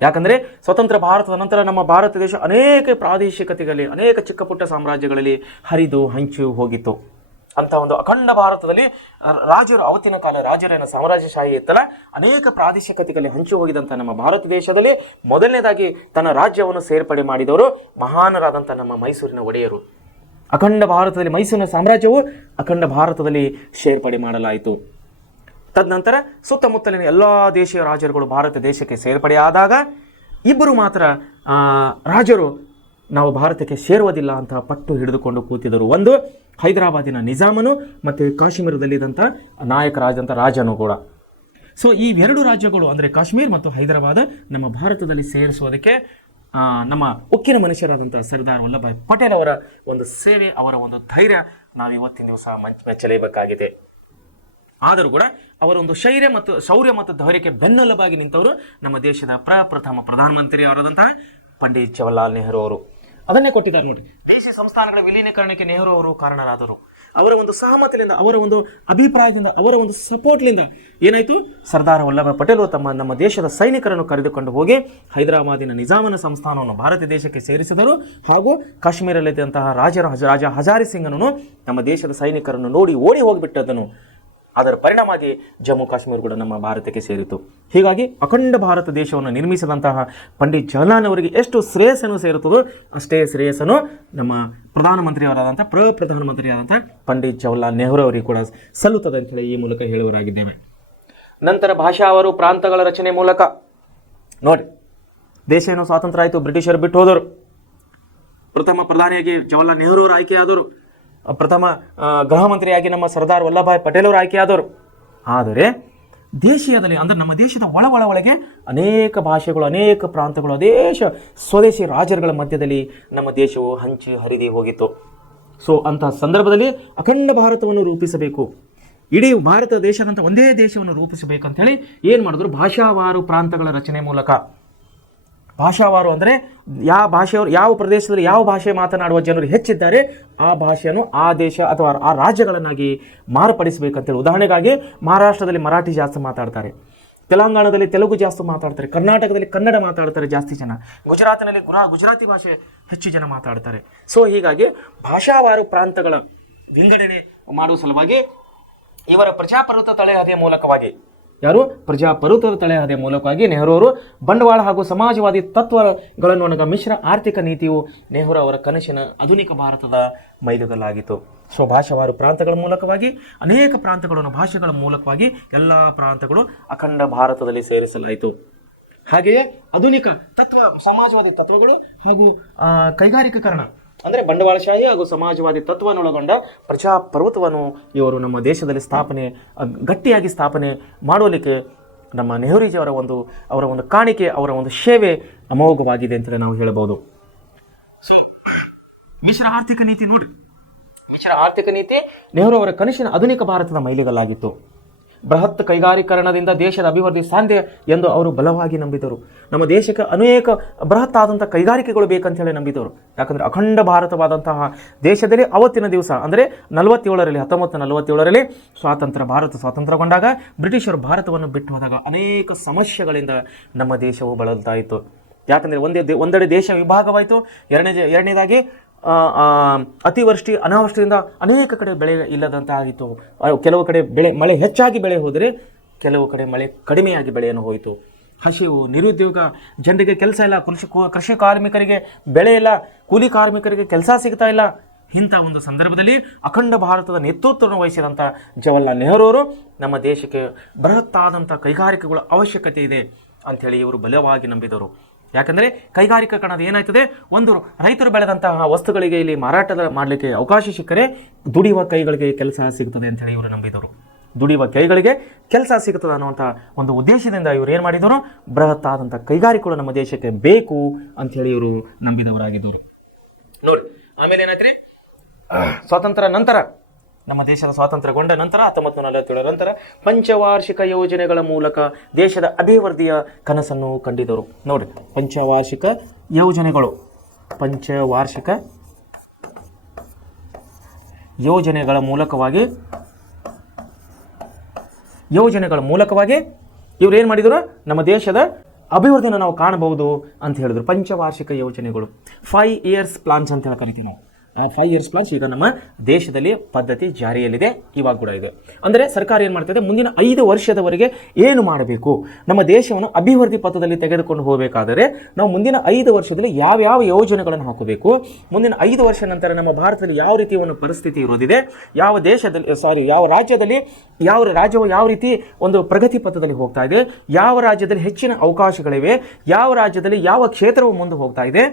ಯಾಕಂದರೆ ಸ್ವತಂತ್ರ ಭಾರತದ ನಂತರ ನಮ್ಮ ಭಾರತ ದೇಶ ಅನೇಕ ಪ್ರಾದೇಶಿಕತೆಗಳಲ್ಲಿ, ಅನೇಕ ಚಿಕ್ಕ ಪುಟ್ಟ ಸಾಮ್ರಾಜ್ಯಗಳಲ್ಲಿ ಹರಿದು ಹಂಚು ಹೋಗಿತ್ತು. ಅಂತ ಒಂದು ಅಖಂಡ ಭಾರತದಲ್ಲಿ ಅವತ್ತಿನ ಕಾಲ ರಾಜರೇನ ಸಾಮ್ರಾಜ್ಯಶಾಹಿ ಇತ್ತಲ್ಲ, ಅನೇಕ ಪ್ರಾದೇಶಿಕತೆಗಳಲ್ಲಿ ಹಂಚು ಹೋಗಿದಂಥ ನಮ್ಮ ಭಾರತ ದೇಶದಲ್ಲಿ ಮೊದಲನೇದಾಗಿ ತನ್ನ ರಾಜ್ಯವನ್ನು ಸೇರ್ಪಡೆ ಮಾಡಿದವರು ಮಹಾನರಾದಂಥ ನಮ್ಮ ಮೈಸೂರಿನ ಒಡೆಯರು. ಅಖಂಡ ಭಾರತದಲ್ಲಿ ಮೈಸೂರಿನ ಸಾಮ್ರಾಜ್ಯವು ಅಖಂಡ ಭಾರತದಲ್ಲಿ ಸೇರ್ಪಡೆ ಮಾಡಲಾಯಿತು. ತದನಂತರ ಸುತ್ತಮುತ್ತಲಿನ ಎಲ್ಲ ದೇಶೀಯ ರಾಜರುಗಳು ಭಾರತ ದೇಶಕ್ಕೆ ಸೇರ್ಪಡೆಯಾದಾಗ ಇಬ್ಬರು ಮಾತ್ರ ರಾಜರು ನಾವು ಭಾರತಕ್ಕೆ ಸೇರುವುದಿಲ್ಲ ಅಂತ ಪಟ್ಟು ಹಿಡಿದುಕೊಂಡು ಕೂತಿದ್ದರು. ಒಂದು ಹೈದರಾಬಾದಿನ ನಿಜಾಮನು ಮತ್ತು ಕಾಶ್ಮೀರದಲ್ಲಿದ್ದಂಥ ನಾಯಕರಾದಂಥ ರಾಜನು ಕೂಡ. ಸೊ ಈ ಎರಡು ರಾಜ್ಯಗಳು ಅಂದರೆ ಕಾಶ್ಮೀರ್ ಮತ್ತು ಹೈದರಾಬಾದ್ ನಮ್ಮ ಭಾರತದಲ್ಲಿ ಸೇರಿಸುವುದಕ್ಕೆ ನಮ್ಮ ಉಕ್ಕಿನ ಮನುಷ್ಯರಾದಂಥ ಸರ್ದಾರ್ ವಲ್ಲಭಭಾಯ್ ಪಟೇಲ್ ಅವರ ಒಂದು ಸೇವೆ, ಅವರ ಒಂದು ಧೈರ್ಯ ನಾವು ಇವತ್ತಿನ ದಿವಸ ಮೆಚ್ಚಲೇಬೇಕಾಗಿದೆ. ಆದರೂ ಕೂಡ ಅವರ ಒಂದು ಶೌರ್ಯ ಮತ್ತು ಧೈರ್ಯಕ್ಕೆ ಬೆನ್ನೆಲುಬಾಗಿ ನಿಂತವರು ನಮ್ಮ ದೇಶದ ಪ್ರಥಮ ಪ್ರಧಾನಮಂತ್ರಿ ಅವರಾದಂತಹ ಪಂಡಿತ್ ಜವಾಹರ್ಲಾಲ್ ನೆಹರು ಅವರು. ಅದನ್ನೇ ಕೊಟ್ಟಿದ್ದಾರೆ ನೋಡಿ. ದೇಶಿ ಸಂಸ್ಥಾನಗಳ ವಿಲೀನೀಕರಣಕ್ಕೆ ನೆಹರು ಅವರು ಕಾರಣರಾದರು. ಅವರ ಒಂದು ಸಹಮತದಿಂದ, ಅವರ ಒಂದು ಅಭಿಪ್ರಾಯದಿಂದ, ಅವರ ಒಂದು ಸಪೋರ್ಟ್ಲಿಂದ ಏನಾಯಿತು? ಸರ್ದಾರ್ ವಲ್ಲಭಭಾಯ್ ಪಟೇಲ್ ನಮ್ಮ ದೇಶದ ಸೈನಿಕರನ್ನು ಕರೆದುಕೊಂಡು ಹೋಗಿ ಹೈದರಾಬಾದಿನ ನಿಜಾಮನ ಸಂಸ್ಥಾನವನ್ನು ಭಾರತ ದೇಶಕ್ಕೆ ಸೇರಿಸಿದರು. ಹಾಗೂ ಕಾಶ್ಮೀರದಲ್ಲಿದ್ದಂತಹ ರಾಜ ಹಜಾರಿ ಸಿಂಗನನ್ನು ನಮ್ಮ ದೇಶದ ಸೈನಿಕರನ್ನು ನೋಡಿ ಓಡಿ ಹೋಗಿಬಿಟ್ಟದನು. ಅದರ ಪರಿಣಾಮವಾಗಿ ಜಮ್ಮು ಕಾಶ್ಮೀರ ಕೂಡ ನಮ್ಮ ಭಾರತಕ್ಕೆ ಸೇರಿತು. ಹೀಗಾಗಿ ಅಖಂಡ ಭಾರತ ದೇಶವನ್ನು ನಿರ್ಮಿಸಿದಂತಹ ಪಂಡಿತ್ ಜವಾಹರ್ಲಾಲ್ ಅವರಿಗೆ ಎಷ್ಟು ಶ್ರೇಯಸ್ಸನ್ನು ಸೇರುತ್ತದೋ ಅಷ್ಟೇ ಶ್ರೇಯಸ್ಸನ್ನು ನಮ್ಮ ಪ್ರಧಾನಮಂತ್ರಿಯವರಾದಂಥ ಪ್ರಧಾನಮಂತ್ರಿಯಾದಂಥ ಪಂಡಿತ್ ಜವಾಹರ್ಲಾಲ್ ನೆಹರು ಅವರಿಗೆ ಕೂಡ ಸಲ್ಲುತ್ತದೆ ಅಂತೇಳಿ ಈ ಮೂಲಕ ಹೇಳುವರಾಗಿದ್ದೇವೆ. ನಂತರ ಭಾಷಾವಾರು ಪ್ರಾಂತಗಳ ರಚನೆ ಮೂಲಕ ನೋಡಿ, ದೇಶ ಏನೋ ಸ್ವಾತಂತ್ರ್ಯ ಆಯಿತು, ಬ್ರಿಟಿಷರು ಬಿಟ್ಟು ಹೋದರು. ಪ್ರಥಮ ಪ್ರಧಾನಿಯಾಗಿ ಜವಾಹರ್ಲಾಲ್ ನೆಹರು ಅವರು ಆಯ್ಕೆಯಾದರು. ಪ್ರಥಮ ಗೃಹ ಮಂತ್ರಿಯಾಗಿ ನಮ್ಮ ಸರ್ದಾರ್ ವಲ್ಲಭಭಾಯ್ ಪಟೇಲ್ ಅವರು ಆಯ್ಕೆಯಾದರು. ಆದರೆ ದೇಶೀಯದಲ್ಲಿ ಅಂದರೆ ನಮ್ಮ ದೇಶದ ಒಳಗೆ ಅನೇಕ ಭಾಷೆಗಳು, ಅನೇಕ ಪ್ರಾಂತಗಳು, ಸ್ವದೇಶಿ ರಾಜರುಗಳ ಮಧ್ಯದಲ್ಲಿ ನಮ್ಮ ದೇಶವು ಹಂಚಿ ಹರಿದಿ ಹೋಗಿತ್ತು. ಸೊ ಅಂತಹ ಸಂದರ್ಭದಲ್ಲಿ ಅಖಂಡ ಭಾರತವನ್ನು ರೂಪಿಸಬೇಕು, ಇಡೀ ಭಾರತ ದೇಶದಂಥ ಒಂದೇ ದೇಶವನ್ನು ರೂಪಿಸಬೇಕಂತ ಹೇಳಿ ಏನು ಮಾಡಿದ್ರು? ಭಾಷಾವಾರು ಪ್ರಾಂತಗಳ ರಚನೆ ಮೂಲಕ. ಭಾಷಾವಾರು ಅಂದರೆ ಯಾವ ಪ್ರದೇಶದಲ್ಲಿ ಯಾವ ಭಾಷೆ ಮಾತನಾಡುವ ಜನರು ಹೆಚ್ಚಿದ್ದಾರೆ ಆ ಭಾಷೆಯನ್ನು ಆ ದೇಶ ಅಥವಾ ಆ ರಾಜ್ಯಗಳನ್ನಾಗಿ ಮಾರ್ಪಡಿಸಬೇಕಂತೇಳಿ. ಉದಾಹರಣೆಗಾಗಿ ಮಹಾರಾಷ್ಟ್ರದಲ್ಲಿ ಮರಾಠಿ ಜಾಸ್ತಿ ಮಾತಾಡ್ತಾರೆ, ತೆಲಂಗಾಣದಲ್ಲಿ ತೆಲುಗು ಜಾಸ್ತಿ ಮಾತಾಡ್ತಾರೆ, ಕರ್ನಾಟಕದಲ್ಲಿ ಕನ್ನಡ ಮಾತಾಡ್ತಾರೆ ಜಾಸ್ತಿ ಜನ, ಗುಜರಾತಿನಲ್ಲಿ ಗುಜರಾತಿ ಭಾಷೆ ಹೆಚ್ಚು ಜನ ಮಾತಾಡ್ತಾರೆ. ಸೊ ಹೀಗಾಗಿ ಭಾಷಾವಾರು ಪ್ರಾಂತಗಳ ವಿಂಗಡಣೆ ಮಾಡುವ ಸಲುವಾಗಿ ಇವರ ಪ್ರಜಾಪ್ರಭುತ್ವ ತಳೆಹದಿಯ ಮೂಲಕವಾಗಿ ನೆಹರು ಅವರು ಬಂಡವಾಳ ಹಾಗೂ ಸಮಾಜವಾದಿ ತತ್ವಗಳನ್ನು ಒಣಗ ಮಿಶ್ರ ಆರ್ಥಿಕ ನೀತಿಯು ನೆಹರು ಅವರ ಕನಸಿನ ಆಧುನಿಕ ಭಾರತದ ಮೈಲುಗಲ್ಲಾಗಿತ್ತು. ಸೊ ಭಾಷಾವಾರು ಪ್ರಾಂತಗಳ ಮೂಲಕವಾಗಿ ಅನೇಕ ಪ್ರಾಂತಗಳನ್ನು ಭಾಷೆಗಳ ಮೂಲಕವಾಗಿ ಎಲ್ಲ ಪ್ರಾಂತಗಳು ಅಖಂಡ ಭಾರತದಲ್ಲಿ ಸೇರಿಸಲಾಯಿತು. ಹಾಗೆಯೇ ಆಧುನಿಕ ಸಮಾಜವಾದಿ ತತ್ವಗಳು ಹಾಗೂ ಕೈಗಾರಿಕೀಕರಣ ಅಂದರೆ ಬಂಡವಾಳಶಾಹಿ ಹಾಗೂ ಸಮಾಜವಾದಿ ತತ್ವವನ್ನೊಳಗೊಂಡ ಪ್ರಜಾಪ್ರಭುತ್ವವನ್ನು ಇವರು ನಮ್ಮ ದೇಶದಲ್ಲಿ ಗಟ್ಟಿಯಾಗಿ ಸ್ಥಾಪನೆ ಮಾಡುವಲಿಕ್ಕೆ ನಮ್ಮ ನೆಹರೂಜಿಯವರ ಅವರ ಒಂದು ಕಾಣಿಕೆ, ಅವರ ಒಂದು ಸೇವೆ ಅಮೋಘವಾಗಿದೆ ಅಂತಲೇ ನಾವು ಹೇಳಬಹುದು. ಸೊ ಮಿಶ್ರ ಆರ್ಥಿಕ ನೀತಿ ನೋಡಿ, ಮಿಶ್ರ ಆರ್ಥಿಕ ನೀತಿ ನೆಹರು ಅವರ ಕನಸಿನ ಆಧುನಿಕ ಭಾರತದ ಮೈಲಿಗಲ್ಲಾಗಿತ್ತು. ಬೃಹತ್ ಕೈಗಾರಿಕರಣದಿಂದ ದೇಶದ ಅಭಿವೃದ್ಧಿ ಸಾಧ್ಯ ಎಂದು ಅವರು ಬಲವಾಗಿ ನಂಬಿದರು. ನಮ್ಮ ದೇಶಕ್ಕೆ ಅನೇಕ ಬೃಹತ್ ಆದಂಥ ಕೈಗಾರಿಕೆಗಳು ಬೇಕಂತ ಹೇಳಿ ನಂಬಿದವರು. ಯಾಕಂದರೆ ಅಖಂಡ ಭಾರತವಾದಂತಹ ದೇಶದಲ್ಲಿ ಅವತ್ತಿನ ದಿವಸ ಅಂದರೆ 1947ರಲ್ಲಿ ಭಾರತ ಸ್ವಾತಂತ್ರ್ಯಗೊಂಡಾಗ ಬ್ರಿಟಿಷರು ಭಾರತವನ್ನು ಬಿಟ್ಟು ಹೋದಾಗ ಅನೇಕ ಸಮಸ್ಯೆಗಳಿಂದ ನಮ್ಮ ದೇಶವು ಬಳಲ್ತಾ ಇತ್ತು. ಯಾಕಂದರೆ ಒಂದೆಡೆ ದೇಶ ವಿಭಾಗವಾಯಿತು, ಎರಡನೇದಾಗಿ ಅತಿವೃಷ್ಟಿ ಅನಾವೃಷ್ಟಿಯಿಂದ ಅನೇಕ ಕಡೆ ಬೆಳೆ ಇಲ್ಲದಂತಾಗಿತ್ತು. ಕೆಲವು ಕಡೆ ಮಳೆ ಹೆಚ್ಚಾಗಿ ಬೆಳೆ ಹೋದರೆ ಕೆಲವು ಕಡೆ ಮಳೆ ಕಡಿಮೆಯಾಗಿ ಬೆಳೆಯನ್ನು ಹೋಯಿತು. ಹಸಿವು, ನಿರುದ್ಯೋಗ, ಜನರಿಗೆ ಕೆಲಸ ಇಲ್ಲ, ಕೃಷಿ ಕಾರ್ಮಿಕರಿಗೆ ಬೆಳೆ ಇಲ್ಲ, ಕೂಲಿ ಕಾರ್ಮಿಕರಿಗೆ ಕೆಲಸ ಸಿಗ್ತಾ ಇಲ್ಲ. ಇಂಥ ಒಂದು ಸಂದರ್ಭದಲ್ಲಿ ಅಖಂಡ ಭಾರತದ ನೇತೃತ್ವವನ್ನು ವಹಿಸಿದಂಥ ಜವಾಹರ್ಲಾಲ್ ನೆಹರು ಅವರು ನಮ್ಮ ದೇಶಕ್ಕೆ ಬೃಹತ್ತಾದಂಥ ಕೈಗಾರಿಕೆಗಳ ಅವಶ್ಯಕತೆ ಇದೆ ಅಂಥೇಳಿ ಇವರು ಬಲವಾಗಿ ನಂಬಿದವರು. ಯಾಕಂದರೆ ಕೈಗಾರಿಕೀಕರಣದ ಏನಾಯ್ತದೆ, ಒಂದು ರೈತರು ಬೆಳೆದಂತಹ ವಸ್ತುಗಳಿಗೆ ಇಲ್ಲಿ ಮಾರಾಟ ಮಾಡಲಿಕ್ಕೆ ಅವಕಾಶ ಸಿಕ್ಕರೆ ದುಡಿಯುವ ಕೈಗಳಿಗೆ ಕೆಲಸ ಸಿಗ್ತದೆ ಅಂಥೇಳಿ ಇವರು ನಂಬಿದವರು. ದುಡಿಯುವ ಕೈಗಳಿಗೆ ಕೆಲಸ ಸಿಗ್ತದೆ ಅನ್ನುವಂಥ ಒಂದು ಉದ್ದೇಶದಿಂದ ಇವರು ಏನು ಮಾಡಿದವರು, ಬೃಹತ್ತಾದಂಥ ಕೈಗಾರಿಕೆಗಳು ನಮ್ಮ ದೇಶಕ್ಕೆ ಬೇಕು ಅಂಥೇಳಿ ಇವರು ನಂಬಿದವರಾಗಿದ್ದರು ನೋಡಿ. ಆಮೇಲೆ ಏನಾಯ್ತು, ಸ್ವಾತಂತ್ರ್ಯ ನಂತರ, ನಮ್ಮ ದೇಶದ ಸ್ವಾತಂತ್ರ್ಯಗೊಂಡ ನಂತರ 1947 ನಂತರ ಪಂಚವಾರ್ಷಿಕ ಯೋಜನೆಗಳ ಮೂಲಕ ದೇಶದ ಅಭಿವೃದ್ಧಿಯ ಕನಸನ್ನು ಕಂಡಿದ್ದರು ನೋಡಿ. ಪಂಚವಾರ್ಷಿಕ ಯೋಜನೆಗಳ ಮೂಲಕವಾಗಿ ಇವ್ರು ಏನು ಮಾಡಿದರು, ನಮ್ಮ ದೇಶದ ಅಭಿವೃದ್ಧಿಯನ್ನು ನಾವು ಕಾಣಬಹುದು ಅಂತ ಹೇಳಿದ್ರು. ಪಂಚವಾರ್ಷಿಕ ಯೋಜನೆಗಳು 5 ಇಯರ್ಸ್ ಪ್ಲಾನ್ಸ್ ಅಂತ ಹೇಳಿ ಕರಿತೀವಿ ನಾವು. 5 ಇಯರ್ಸ್ ಪ್ಲಾನ್ಸ್ ಈಗ ನಮ್ಮ ದೇಶದಲ್ಲಿ ಪದ್ಧತಿ ಜಾರಿಯಲ್ಲಿದೆ, ಇವಾಗ ಕೂಡ ಇದೆ. ಅಂದರೆ ಸರ್ಕಾರ ಏನು ಮಾಡ್ತದೆ, ಮುಂದಿನ 5 ವರ್ಷದವರೆಗೆ ಏನು ಮಾಡಬೇಕು, ನಮ್ಮ ದೇಶವನ್ನು ಅಭಿವೃದ್ಧಿ ಪಥದಲ್ಲಿ ತೆಗೆದುಕೊಂಡು ಹೋಗಬೇಕಾದರೆ ನಾವು ಮುಂದಿನ 5 ವರ್ಷದಲ್ಲಿ ಯಾವ್ಯಾವ ಯೋಜನೆಗಳನ್ನು ಹಾಕಬೇಕು, ಮುಂದಿನ 5 ವರ್ಷ ನಂತರ ನಮ್ಮ ಭಾರತದಲ್ಲಿ ಯಾವ ರೀತಿಯ ಒಂದು ಪರಿಸ್ಥಿತಿ ಇರೋದಿದೆ, ಯಾವ ರಾಜ್ಯದಲ್ಲಿ ರಾಜ್ಯವು ಯಾವ ರೀತಿ ಒಂದು ಪ್ರಗತಿ ಪಥದಲ್ಲಿ ಹೋಗ್ತಾ ಇದೆ, ಯಾವ ರಾಜ್ಯದಲ್ಲಿ ಹೆಚ್ಚಿನ ಅವಕಾಶಗಳಿವೆ, ಯಾವ ರಾಜ್ಯದಲ್ಲಿ ಯಾವ ಕ್ಷೇತ್ರವು ಮುಂದೆ ಹೋಗ್ತಾ ಇದೆ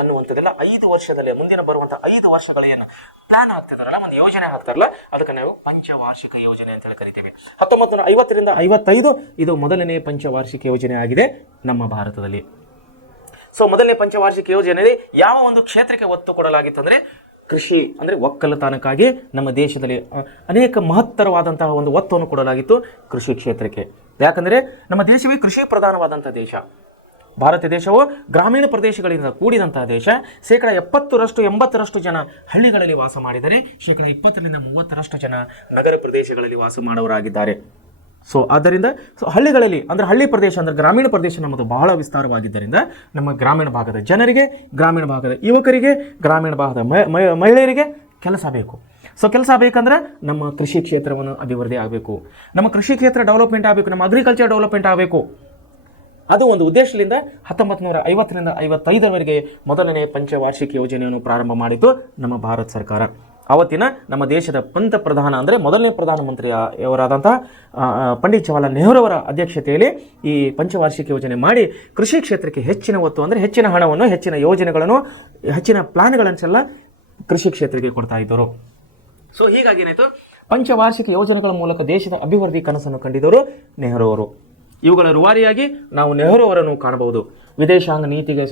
ಅನ್ನುವಂಥದ್ದೆಲ್ಲ 5 ವರ್ಷದಲ್ಲಿ ಮುಂದಿನ ಬರುವಂಥ 5 ವರ್ಷಗಳೇನು ಪ್ಲಾನ್ ಆಗ್ತಿದಾರಲ್ಲ, ಒಂದು ಯೋಜನೆ ಹಾಕ್ತಾರಲ್ಲ, ಅದಕ್ಕೆ ನಾವು ಪಂಚವಾರ್ಷಿಕ ಯೋಜನೆ ಅಂತ ಹೇಳಿ ಕರಿತೇವೆ. 1950ರಿಂದ 55 ಇದು ಮೊದಲನೇ ಪಂಚವಾರ್ಷಿಕ ಯೋಜನೆ ಆಗಿದೆ ನಮ್ಮ ಭಾರತದಲ್ಲಿ. ಸೊ ಮೊದಲನೇ ಪಂಚವಾರ್ಷಿಕ ಯೋಜನೆಯಲ್ಲಿ ಯಾವ ಒಂದು ಕ್ಷೇತ್ರಕ್ಕೆ ಒತ್ತು ಕೊಡಲಾಗಿತ್ತು ಅಂದರೆ ಕೃಷಿ, ಅಂದರೆ ಒಕ್ಕಲತನಕ್ಕಾಗಿ ನಮ್ಮ ದೇಶದಲ್ಲಿ ಅನೇಕ ಮಹತ್ತರವಾದಂತಹ ಒಂದು ಒತ್ತನ್ನು ಕೊಡಲಾಗಿತ್ತು ಕೃಷಿ ಕ್ಷೇತ್ರಕ್ಕೆ. ಯಾಕಂದರೆ ನಮ್ಮ ದೇಶವೇ ಕೃಷಿ ಪ್ರಧಾನವಾದಂಥ ದೇಶ. ಭಾರತ ದೇಶವು ಗ್ರಾಮೀಣ ಪ್ರದೇಶಗಳಿಂದ ಕೂಡಿದಂತಹ ದೇಶ. 70% ಜನ ಹಳ್ಳಿಗಳಲ್ಲಿ ವಾಸ ಮಾಡಿದರೆ 20ರಿಂದ 30% ಜನ ನಗರ ಪ್ರದೇಶಗಳಲ್ಲಿ ವಾಸ ಮಾಡುವವರಾಗಿದ್ದಾರೆ. ಸೊ ಆದ್ದರಿಂದ ಹಳ್ಳಿಗಳಲ್ಲಿ ಅಂದರೆ ಹಳ್ಳಿ ಪ್ರದೇಶ ಅಂದರೆ ಗ್ರಾಮೀಣ ಪ್ರದೇಶ ನಮ್ಮದು ಬಹಳ ವಿಸ್ತಾರವಾಗಿದ್ದರಿಂದ ನಮ್ಮ ಗ್ರಾಮೀಣ ಭಾಗದ ಜನರಿಗೆ, ಗ್ರಾಮೀಣ ಭಾಗದ ಯುವಕರಿಗೆ, ಗ್ರಾಮೀಣ ಭಾಗದ ಮಹಿಳೆಯರಿಗೆ ಕೆಲಸ ಬೇಕು. ಸೊ ಕೆಲಸ ಬೇಕಂದ್ರೆ ನಮ್ಮ ಕೃಷಿ ಕ್ಷೇತ್ರವನ್ನು ಅಭಿವೃದ್ಧಿ ಆಗಬೇಕು, ನಮ್ಮ ಕೃಷಿ ಕ್ಷೇತ್ರ ಡೆವಲಪ್ಮೆಂಟ್ ಆಗಬೇಕು, ನಮ್ಮ ಅಗ್ರಿಕಲ್ಚರ್ ಡೆವಲಪ್ಮೆಂಟ್ ಆಗಬೇಕು. ಅದು ಒಂದು ಉದ್ದೇಶದಿಂದ 1950ರಿಂದ 55ರವರೆಗೆ ಮೊದಲನೇ ಪಂಚವಾರ್ಷಿಕ ಯೋಜನೆಯನ್ನು ಪ್ರಾರಂಭ ಮಾಡಿತು ನಮ್ಮ ಭಾರತ ಸರ್ಕಾರ. ಅವತ್ತಿನ ನಮ್ಮ ದೇಶದ ಪ್ರಧಾನ ಅಂದರೆ ಮೊದಲನೇ ಪ್ರಧಾನಮಂತ್ರಿಯವರಾದಂತಹ ಪಂಡಿತ್ ಜವಾಹರ್ಲಾಲ್ ನೆಹರು ಅವರ ಅಧ್ಯಕ್ಷತೆಯಲ್ಲಿ ಈ ಪಂಚವಾರ್ಷಿಕ ಯೋಜನೆ ಮಾಡಿ ಕೃಷಿ ಕ್ಷೇತ್ರಕ್ಕೆ ಹೆಚ್ಚಿನ ಒತ್ತು ಅಂದರೆ ಹೆಚ್ಚಿನ ಹಣವನ್ನು, ಹೆಚ್ಚಿನ ಯೋಜನೆಗಳನ್ನು, ಹೆಚ್ಚಿನ ಪ್ಲಾನ್ಗಳನ್ನೆಲ್ಲ ಕೃಷಿ ಕ್ಷೇತ್ರಕ್ಕೆ ಕೊಡ್ತಾ ಇದ್ದರು. ಸೊ ಹೀಗಾಗಿ ಏನಾಯಿತು, ಪಂಚವಾರ್ಷಿಕ ಯೋಜನೆಗಳ ಮೂಲಕ ದೇಶದ ಅಭಿವೃದ್ಧಿ ಕನಸನ್ನು ಕಂಡಿದ್ದರು ನೆಹರು ಅವರು. ಇವುಗಳ ರೂವಾರಿಯಾಗಿ ನಾವು ನೆಹರು ಅವರನ್ನು ಕಾಣಬಹುದು. ವಿದೇಶಾಂಗ ನೀತಿಗೆ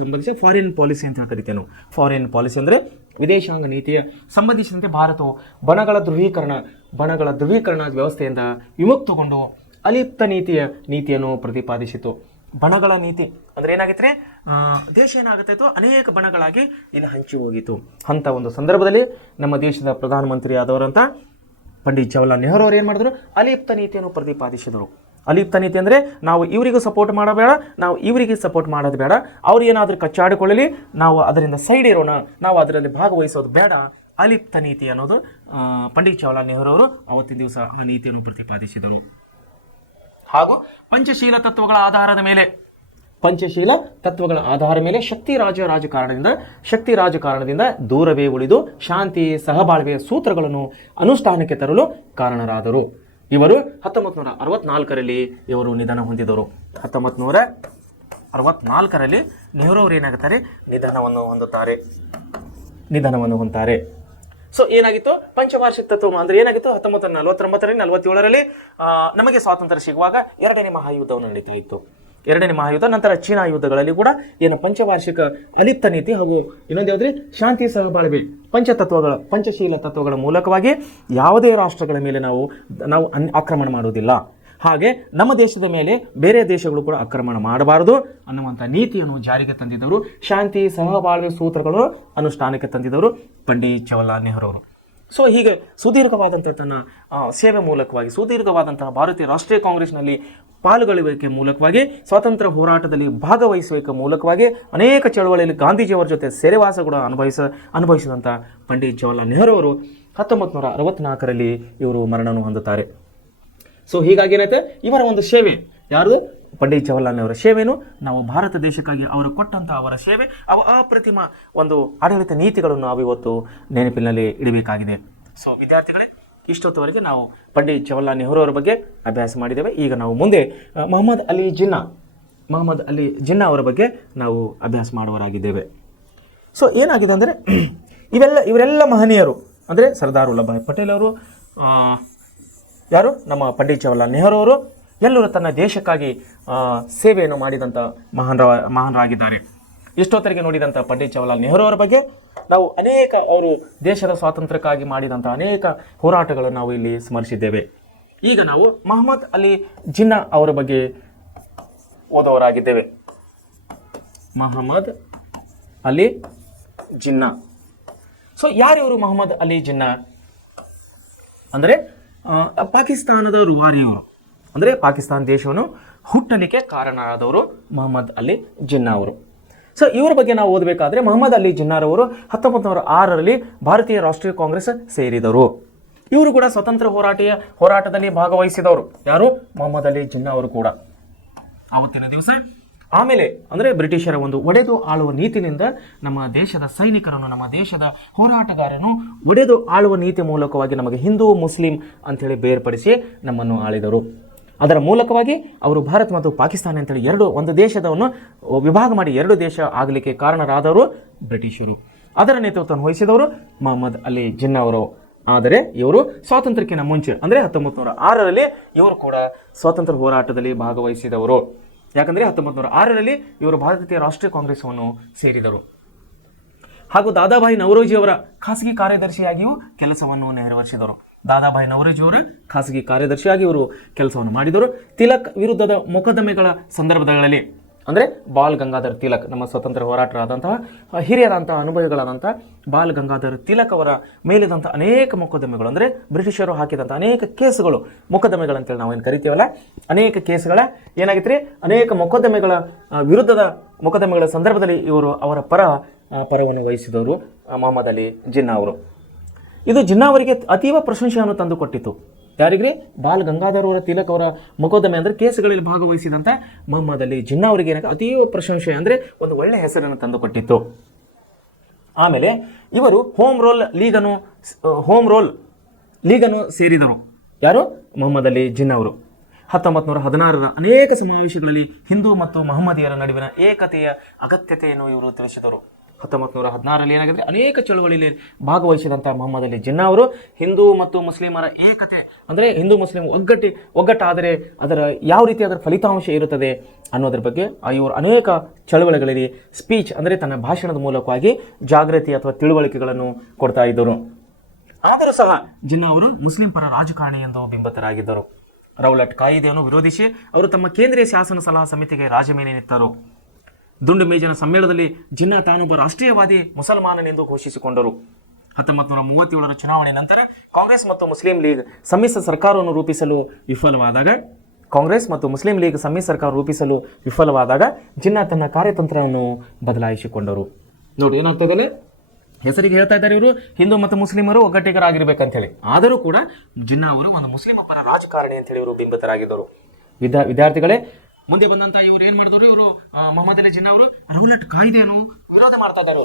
ಸಂಬಂಧಿಸಿ ಫಾರಿನ್ ಪಾಲಿಸಿ ಅಂತ ಕರಿತೇವೆ ನಾವು. ಫಾರಿನ್ ಪಾಲಿಸಿ ಅಂದರೆ ವಿದೇಶಾಂಗ ನೀತಿಯ ಸಂಬಂಧಿಸಿದಂತೆ ಭಾರತವು ಬಣಗಳ ಧ್ರುವೀಕರಣ ವ್ಯವಸ್ಥೆಯಿಂದ ವಿಮುಕ್ತಗೊಂಡು ಅಲಿಪ್ತ ನೀತಿಯನ್ನು ಪ್ರತಿಪಾದಿಸಿತು. ಬಣಗಳ ನೀತಿ ಅಂದರೆ ಏನಾಗಿತ್ತು, ದೇಶ ಏನಾಗುತ್ತಾಯಿತು, ಅನೇಕ ಬಣಗಳಾಗಿ ಇಲ್ಲಿ ಹಂಚಿ ಹೋಗಿತ್ತು. ಅಂಥ ಒಂದು ಸಂದರ್ಭದಲ್ಲಿ ನಮ್ಮ ದೇಶದ ಪ್ರಧಾನಮಂತ್ರಿ ಆದವರಂತ ಪಂಡಿತ್ ಜವಾಹರ್ಲಾಲ್ ನೆಹರು ಅವರು ಏನು ಮಾಡಿದ್ರು, ಅಲಿಪ್ತ ನೀತಿಯನ್ನು ಪ್ರತಿಪಾದಿಸಿದರು. ಅಲಿಪ್ತ ನೀತಿ ಅಂದರೆ ನಾವು ಇವರಿಗೂ ಸಪೋರ್ಟ್ ಮಾಡಬೇಡ, ನಾವು ಇವರಿಗೆ ಸಪೋರ್ಟ್ ಮಾಡೋದು ಬೇಡ, ಅವ್ರು ಏನಾದರೂ ಕಚ್ಚಾಡಿಕೊಳ್ಳಲಿ, ನಾವು ಅದರಿಂದ ಸೈಡ್ ಇರೋಣ, ನಾವು ಅದರಲ್ಲಿ ಭಾಗವಹಿಸೋದು ಬೇಡ. ಅಲಿಪ್ತ ನೀತಿ ಅನ್ನೋದು ಪಂಡಿತ್ ಜವಾಹರ್ಲಾಲ್ ನೆಹರು ಅವರು ಅವತ್ತಿನ ದಿವಸ ಆ ನೀತಿಯನ್ನು ಪ್ರತಿಪಾದಿಸಿದರು. ಹಾಗೂ ಪಂಚಶೀಲ ತತ್ವಗಳ ಆಧಾರದ ಮೇಲೆ ಶಕ್ತಿ ರಾಜಕಾರಣದಿಂದ ದೂರವೇ ಉಳಿದು ಶಾಂತಿ ಸಹಬಾಳ್ವೆಯ ಸೂತ್ರಗಳನ್ನು ಅನುಷ್ಠಾನಕ್ಕೆ ತರಲು ಕಾರಣರಾದರು. ಇವರು 1964ರಲ್ಲಿ ಇವರು ನಿಧನ ಹೊಂದಿದರು. 1964ರಲ್ಲಿ ನೆಹರು ಅವರು ಏನಾಗುತ್ತಾರೆ, ನಿಧನವನ್ನು ಹೊಂದುತ್ತಾರೆ. ಸೊ ಏನಾಗಿತ್ತು, ಪಂಚವಾರ್ಷಿಕ ತತ್ವ ಅಂದರೆ ಏನಾಗಿತ್ತು, 1949ರಲ್ಲಿ 47ರಲ್ಲಿ ನಮಗೆ ಸ್ವಾತಂತ್ರ್ಯ ಸಿಗುವಾಗ 2ನೇ ಮಹಾಯುದ್ಧವನ್ನು ನಡೀತಾ ಇತ್ತು. 2ನೇ ಮಹಾಯುದ್ಧ ನಂತರ ಚೀನಾ ಯುದ್ಧಗಳಲ್ಲಿ ಕೂಡ ಏನು ಪಂಚವಾರ್ಷಿಕ ಅಲಿಪ್ತ ನೀತಿ ಹಾಗೂ ಇನ್ನೊಂದು ಯಾವುದ್ರಿ ಶಾಂತಿ ಸಹಬಾಳ್ವೆ ಪಂಚಶೀಲ ತತ್ವಗಳ ಮೂಲಕವಾಗಿ ಯಾವುದೇ ರಾಷ್ಟ್ರಗಳ ಮೇಲೆ ನಾವು ಆಕ್ರಮಣ ಮಾಡುವುದಿಲ್ಲ, ಹಾಗೆ ನಮ್ಮ ದೇಶದ ಮೇಲೆ ಬೇರೆ ದೇಶಗಳು ಕೂಡ ಆಕ್ರಮಣ ಮಾಡಬಾರದು ಅನ್ನುವಂಥ ನೀತಿಯನ್ನು ಜಾರಿಗೆ ತಂದಿದ್ದವರು, ಶಾಂತಿ ಸಹಬಾಳ್ವೆ ಸೂತ್ರಗಳು ಅನುಷ್ಠಾನಕ್ಕೆ ತಂದಿದ್ದವರು ಪಂಡಿತ್ ಜವಾಹರ್ಲಾಲ್ ನೆಹರು ಅವರು. ಸೊ ಹೀಗೆ ಸುದೀರ್ಘವಾದಂಥ ತನ್ನ ಸೇವೆ ಮೂಲಕವಾಗಿ, ಸುದೀರ್ಘವಾದಂತಹ ಭಾರತೀಯ ರಾಷ್ಟ್ರೀಯ ಕಾಂಗ್ರೆಸ್ನಲ್ಲಿ ಪಾಲ್ಗೊಳ್ಳುವಿಕೆ ಮೂಲಕವಾಗಿ, ಸ್ವಾತಂತ್ರ್ಯ ಹೋರಾಟದಲ್ಲಿ ಭಾಗವಹಿಸುವಿಕೆ ಮೂಲಕವಾಗಿ, ಅನೇಕ ಚಳವಳಿಯಲ್ಲಿ ಗಾಂಧೀಜಿಯವರ ಜೊತೆ ಸೆರೆವಾಸ ಕೂಡ ಅನುಭವಿಸಿದಂಥ ಪಂಡಿತ್ ಜವಾಹರ್ಲಾಲ್ ನೆಹರು ಅವರು 1964ರಲ್ಲಿ ಇವರು ಮರಣವನ್ನು ಹೊಂದುತ್ತಾರೆ. ಸೊ ಹೀಗಾಗಿ ಏನಾಯ್ತು, ಇವರ ಒಂದು ಸೇವೆ ಯಾರು, ಪಂಡಿತ್ ಜವಾಹರ್ಲಾಲ್ ನೆಹರು ಸೇವೆಯನ್ನು ನಾವು ಭಾರತ ದೇಶಕ್ಕಾಗಿ ಅವರು ಕೊಟ್ಟಂಥ ಅವರ ಸೇವೆ ಅಪ್ರತಿಮ ಒಂದು ಆಡಳಿತ ನೀತಿಗಳನ್ನು ನಾವು ಇವತ್ತು ನೆನಪಿನಲ್ಲಿ ಇಡಬೇಕಾಗಿದೆ. ಸೊ ವಿದ್ಯಾರ್ಥಿಗಳೇ, ಇಷ್ಟೊತ್ತವರೆಗೆ ನಾವು ಪಂಡಿತ್ ಜವಾಹರ್ಲಾಲ್ ನೆಹರು ಅವರ ಬಗ್ಗೆ ಅಭ್ಯಾಸ ಮಾಡಿದ್ದೇವೆ. ಈಗ ನಾವು ಮುಂದೆ ಮೊಹಮ್ಮದ್ ಅಲಿ ಜಿನ್ನಾ ಅವರ ಬಗ್ಗೆ ನಾವು ಅಭ್ಯಾಸ ಮಾಡುವರಾಗಿದ್ದೇವೆ. ಸೊ ಏನಾಗಿದೆ ಅಂದರೆ ಇವರೆಲ್ಲ ಮಹನೀಯರು ಅಂದರೆ ಸರ್ದಾರ್ ವಲ್ಲಭಾಯ್ ಪಟೇಲ್ ಅವರು, ಯಾರು ನಮ್ಮ ಪಂಡಿತ್ ಜವಾಹರ್ಲಾಲ್ ನೆಹರು ಅವರು, ಎಲ್ಲರೂ ತನ್ನ ದೇಶಕ್ಕಾಗಿ ಸೇವೆಯನ್ನು ಮಾಡಿದಂಥ ಮಹಾನರಾಗಿದ್ದಾರೆ. ಇಷ್ಟೊತ್ತರಿಗೆ ನೋಡಿದಂಥ ಪಂಡಿತ್ ಜವಾಹರ್ಲಾಲ್ ನೆಹರು ಅವರ ಬಗ್ಗೆ ನಾವು ಅನೇಕ ಅವರು ದೇಶದ ಸ್ವಾತಂತ್ರ್ಯಕ್ಕಾಗಿ ಮಾಡಿದಂಥ ಅನೇಕ ಹೋರಾಟಗಳನ್ನು ನಾವು ಇಲ್ಲಿ ಸ್ಮರಿಸಿದ್ದೇವೆ. ಈಗ ನಾವು ಮೊಹಮ್ಮದ್ ಅಲಿ ಜಿನ್ನಾ ಅವರ ಬಗ್ಗೆ ಓದೋರಾಗಿದ್ದೇವೆ. ಮೊಹಮ್ಮದ್ ಅಲಿ ಜಿನ್ನಾ. ಸೊ ಯಾರಿವರು ಮೊಹಮ್ಮದ್ ಅಲಿ ಜಿನ್ನಾ ಅಂದರೆ ಪಾಕಿಸ್ತಾನದ ರೂವಾರಿಯವರು, ಅಂದರೆ ಪಾಕಿಸ್ತಾನ ದೇಶವನ್ನು ಹುಟ್ಟಲಿಕ್ಕೆ ಕಾರಣರಾದವರು ಮೊಹಮ್ಮದ್ ಅಲಿ ಜಿನ್ನಾ ಅವರು. ಸೊ ಇವರ ಬಗ್ಗೆ ನಾವು ಓದಬೇಕಾದ್ರೆ ಮೊಹಮ್ಮದ್ ಅಲಿ ಜಿನ್ನಾರವರು 1906ರಲ್ಲಿ ಭಾರತೀಯ ರಾಷ್ಟ್ರೀಯ ಕಾಂಗ್ರೆಸ್ ಸೇರಿದರು. ಇವರು ಕೂಡ ಸ್ವತಂತ್ರ ಹೋರಾಟದಲ್ಲಿ ಭಾಗವಹಿಸಿದವರು. ಯಾರು? ಮೊಹಮ್ಮದ್ ಅಲಿ ಜಿನ್ನಾ ಅವರು ಕೂಡ ಆವತ್ತಿನ ದಿವಸ. ಆಮೇಲೆ ಅಂದರೆ ಬ್ರಿಟಿಷರ ಒಂದು ಒಡೆದು ಆಳುವ ನೀತಿನಿಂದ ನಮ್ಮ ದೇಶದ ಸೈನಿಕರನ್ನು, ನಮ್ಮ ದೇಶದ ಹೋರಾಟಗಾರನು ಒಡೆದು ಆಳುವ ನೀತಿ ಮೂಲಕವಾಗಿ ನಮಗೆ ಹಿಂದೂ ಮುಸ್ಲಿಂ ಅಂಥೇಳಿ ಬೇರ್ಪಡಿಸಿ ನಮ್ಮನ್ನು ಆಳಿದರು. ಅದರ ಮೂಲಕವಾಗಿ ಅವರು ಭಾರತ ಮತ್ತು ಪಾಕಿಸ್ತಾನ ಅಂತೇಳಿ ಒಂದು ದೇಶದವನ್ನು ವಿಭಾಗ ಮಾಡಿ 2 ದೇಶ ಆಗಲಿಕ್ಕೆ ಕಾರಣರಾದವರು ಬ್ರಿಟಿಷರು. ಅದರ ನೇತೃತ್ವವನ್ನು ವಹಿಸಿದವರು ಮೊಹಮ್ಮದ್ ಅಲಿ ಜಿನ್ನಾ ಅವರು. ಆದರೆ ಇವರು ಸ್ವಾತಂತ್ರ್ಯಕ್ಕಿಂತ ಮುಂಚೆ ಅಂದರೆ 1906ರಲ್ಲಿ ಇವರು ಕೂಡ ಸ್ವಾತಂತ್ರ್ಯ ಹೋರಾಟದಲ್ಲಿ ಭಾಗವಹಿಸಿದವರು. ಯಾಕಂದರೆ 1906ರಲ್ಲಿ ಇವರು ಭಾರತೀಯ ರಾಷ್ಟ್ರೀಯ ಕಾಂಗ್ರೆಸ್ವನ್ನು ಸೇರಿದರು. ಹಾಗೂ ದಾದಾಭಾಯಿ ನವರೋಜಿಯವರ ಖಾಸಗಿ ಕಾರ್ಯದರ್ಶಿಯಾಗಿಯೂ ಕೆಲಸವನ್ನು ನೆರವೇರಿಸಿದರು. ದಾದಾಭಾಯಿ ನವರೋಜಿಯವರ ಖಾಸಗಿ ಕಾರ್ಯದರ್ಶಿಯಾಗಿ ಇವರು ಕೆಲಸವನ್ನು ಮಾಡಿದರು. ತಿಲಕ್ ವಿರುದ್ಧದ ಮೊಕದ್ದಮೆಗಳ ಸಂದರ್ಭಗಳಲ್ಲಿ ಅಂದರೆ ಬಾಲ್ ಗಂಗಾಧರ್ ತಿಲಕ್, ನಮ್ಮ ಸ್ವತಂತ್ರ ಹೋರಾಟರಾದಂತಹ ಹಿರಿಯರಾದಂತಹ ಅನುಭವಿಗಳಾದಂತಹ ಬಾಲ್ ಗಂಗಾಧರ್ ತಿಲಕ್ ಅವರ ಮೇಲಿದಂಥ ಅನೇಕ ಮೊಕದ್ದಮೆಗಳು, ಅಂದರೆ ಬ್ರಿಟಿಷರು ಹಾಕಿದಂಥ ಅನೇಕ ಕೇಸುಗಳು, ಮೊಕದ್ದಮೆಗಳಂತೇಳಿ ನಾವೇನು ಕರಿತೀವಲ್ಲ, ಅನೇಕ ಕೇಸುಗಳ ಏನಾಗಿತ್ತು ರೀ, ಅನೇಕ ವಿರುದ್ಧದ ಮೊಕದ್ದಮೆಗಳ ಸಂದರ್ಭದಲ್ಲಿ ಇವರು ಅವರ ಪರವನ್ನು ವಹಿಸಿದವರು ಮೊಹಮ್ಮದ್ ಅಲಿ ಜಿನ್ನಾ ಅವರು. ಇದು ಜಿನ್ನಾ ಅವರಿಗೆ ಅತೀವ ಪ್ರಶಂಸೆಯನ್ನು ತಂದುಕೊಟ್ಟಿತು. ಯಾರಿಗ್ರಿ? ಬಾಲ್ ಗಂಗಾಧರ್ ಅವರ ತಿಲಕ್ ಅವರ ಮೊಕದ್ದಮೆ ಅಂದರೆ ಕೇಸುಗಳಲ್ಲಿ ಭಾಗವಹಿಸಿದಂಥ ಮೊಹಮ್ಮದ್ ಅಲಿ ಜಿನ್ನಾ ಅವರಿಗೆ ಅತೀವ ಪ್ರಶಂಸೆ ಅಂದರೆ ಒಂದು ಒಳ್ಳೆಯ ಹೆಸರನ್ನು ತಂದುಕೊಟ್ಟಿತ್ತು. ಆಮೇಲೆ ಇವರು ಹೋಮ್ ರೋಲ್ ಲೀಗನ್ನು ಸೇರಿದರು. ಯಾರು? ಮೊಹಮ್ಮದ್ ಅಲಿ ಜಿನ್ನಾ ಅವರು 1916ರ ಅನೇಕ ಸಮಾವೇಶಗಳಲ್ಲಿ ಹಿಂದೂ ಮತ್ತು ಮಹಮ್ಮದಿಯರ ನಡುವಿನ ಏಕತೆಯ ಅಗತ್ಯತೆಯನ್ನು ಇವರು ತಿಳಿಸಿದರು. 1916ರಲ್ಲಿ ಏನಾಗಿದೆ, ಅನೇಕ ಚಳುವಳಿಯಲ್ಲಿ ಭಾಗವಹಿಸಿದಂಥ ಮೊಹಮ್ಮದ್ ಅಲಿ ಜಿನ್ನಾ ಅವರು ಹಿಂದೂ ಮತ್ತು ಮುಸ್ಲಿಮರ ಏಕತೆ ಅಂದರೆ ಹಿಂದೂ ಮುಸ್ಲಿಂ ಒಗ್ಗಟ್ಟಾದರೆ ಅದರ ಯಾವ ರೀತಿ ಅದರ ಫಲಿತಾಂಶ ಇರುತ್ತದೆ ಅನ್ನೋದ್ರ ಬಗ್ಗೆ ಇವರು ಅನೇಕ ಚಳುವಳಿಗಳಲ್ಲಿ ಸ್ಪೀಚ್ ಅಂದರೆ ತನ್ನ ಭಾಷಣದ ಮೂಲಕವಾಗಿ ಜಾಗೃತಿ ಅಥವಾ ತಿಳುವಳಿಕೆಗಳನ್ನು ಕೊಡ್ತಾ ಇದ್ದರು. ಆದರೂ ಸಹ ಜಿನ್ನಾ ಅವರು ಮುಸ್ಲಿಂ ಪರ ರಾಜಕಾರಣಿ ಎಂದು ಬಿಂಬಿತರಾಗಿದ್ದರು. ರೌಲಟ್ ಕಾಯಿದೆಯನ್ನು ವಿರೋಧಿಸಿ ಅವರು ತಮ್ಮ ಕೇಂದ್ರೀಯ ಶಾಸನ ಸಲಹಾ ಸಮಿತಿಗೆ ರಾಜೀನಾಮೆನಿತ್ತರು. ದುಂಡು ಮೇಜಿನ ಸಮ್ಮೇಳನದಲ್ಲಿ ಜಿನ್ನಾ ತಾನೊಬ್ಬ ರಾಷ್ಟ್ರೀಯವಾದಿ ಮುಸಲ್ಮಾನನೆಂದು ಘೋಷಿಸಿಕೊಂಡರು. 1937ರ ಚುನಾವಣೆ ನಂತರ ಕಾಂಗ್ರೆಸ್ ಮತ್ತು ಮುಸ್ಲಿಂ ಲೀಗ್ ಸಮ್ಮಿಶ್ರ ಸರ್ಕಾರವನ್ನು ರೂಪಿಸಲು ವಿಫಲವಾದಾಗ ಜಿನ್ನಾ ತನ್ನ ಕಾರ್ಯತಂತ್ರವನ್ನು ಬದಲಾಯಿಸಿಕೊಂಡರು. ನೋಡಿ ಏನಾಗ್ತದೆ, ಹೆಸರಿಗೆ ಹೇಳ್ತಾ ಇದ್ದಾರೆ ಇವರು ಹಿಂದೂ ಮತ್ತು ಮುಸ್ಲಿಮರು ಒಗ್ಗಟ್ಟಿಗರಾಗಿರ್ಬೇಕಂತ ಹೇಳಿ. ಆದರೂ ಕೂಡ ಜಿನ್ನಾ ಅವರು ಒಂದು ಮುಸ್ಲಿಂ ಪರ ರಾಜಕಾರಣಿ ಅಂತ ಹೇಳಿ ಇವರು ಬಿಂಬಿತರಾಗಿದ್ದರು. ವಿದ್ಯಾರ್ಥಿಗಳೇ, ಮುಂದೆ ಬಂದಂತ ಇವರು ಏನ್ ಮಾಡಿದ್ರು, ಇವರು ಮೊಹಮ್ಮದ್ ಅಲಿ ಜಿನ್ನಾ ಅವರು ರೌಲಟ್ ಕಾಯ್ದೆಯನ್ನು ವಿರೋಧ ಮಾಡ್ತಾ ಇದ್ದಾರೆ.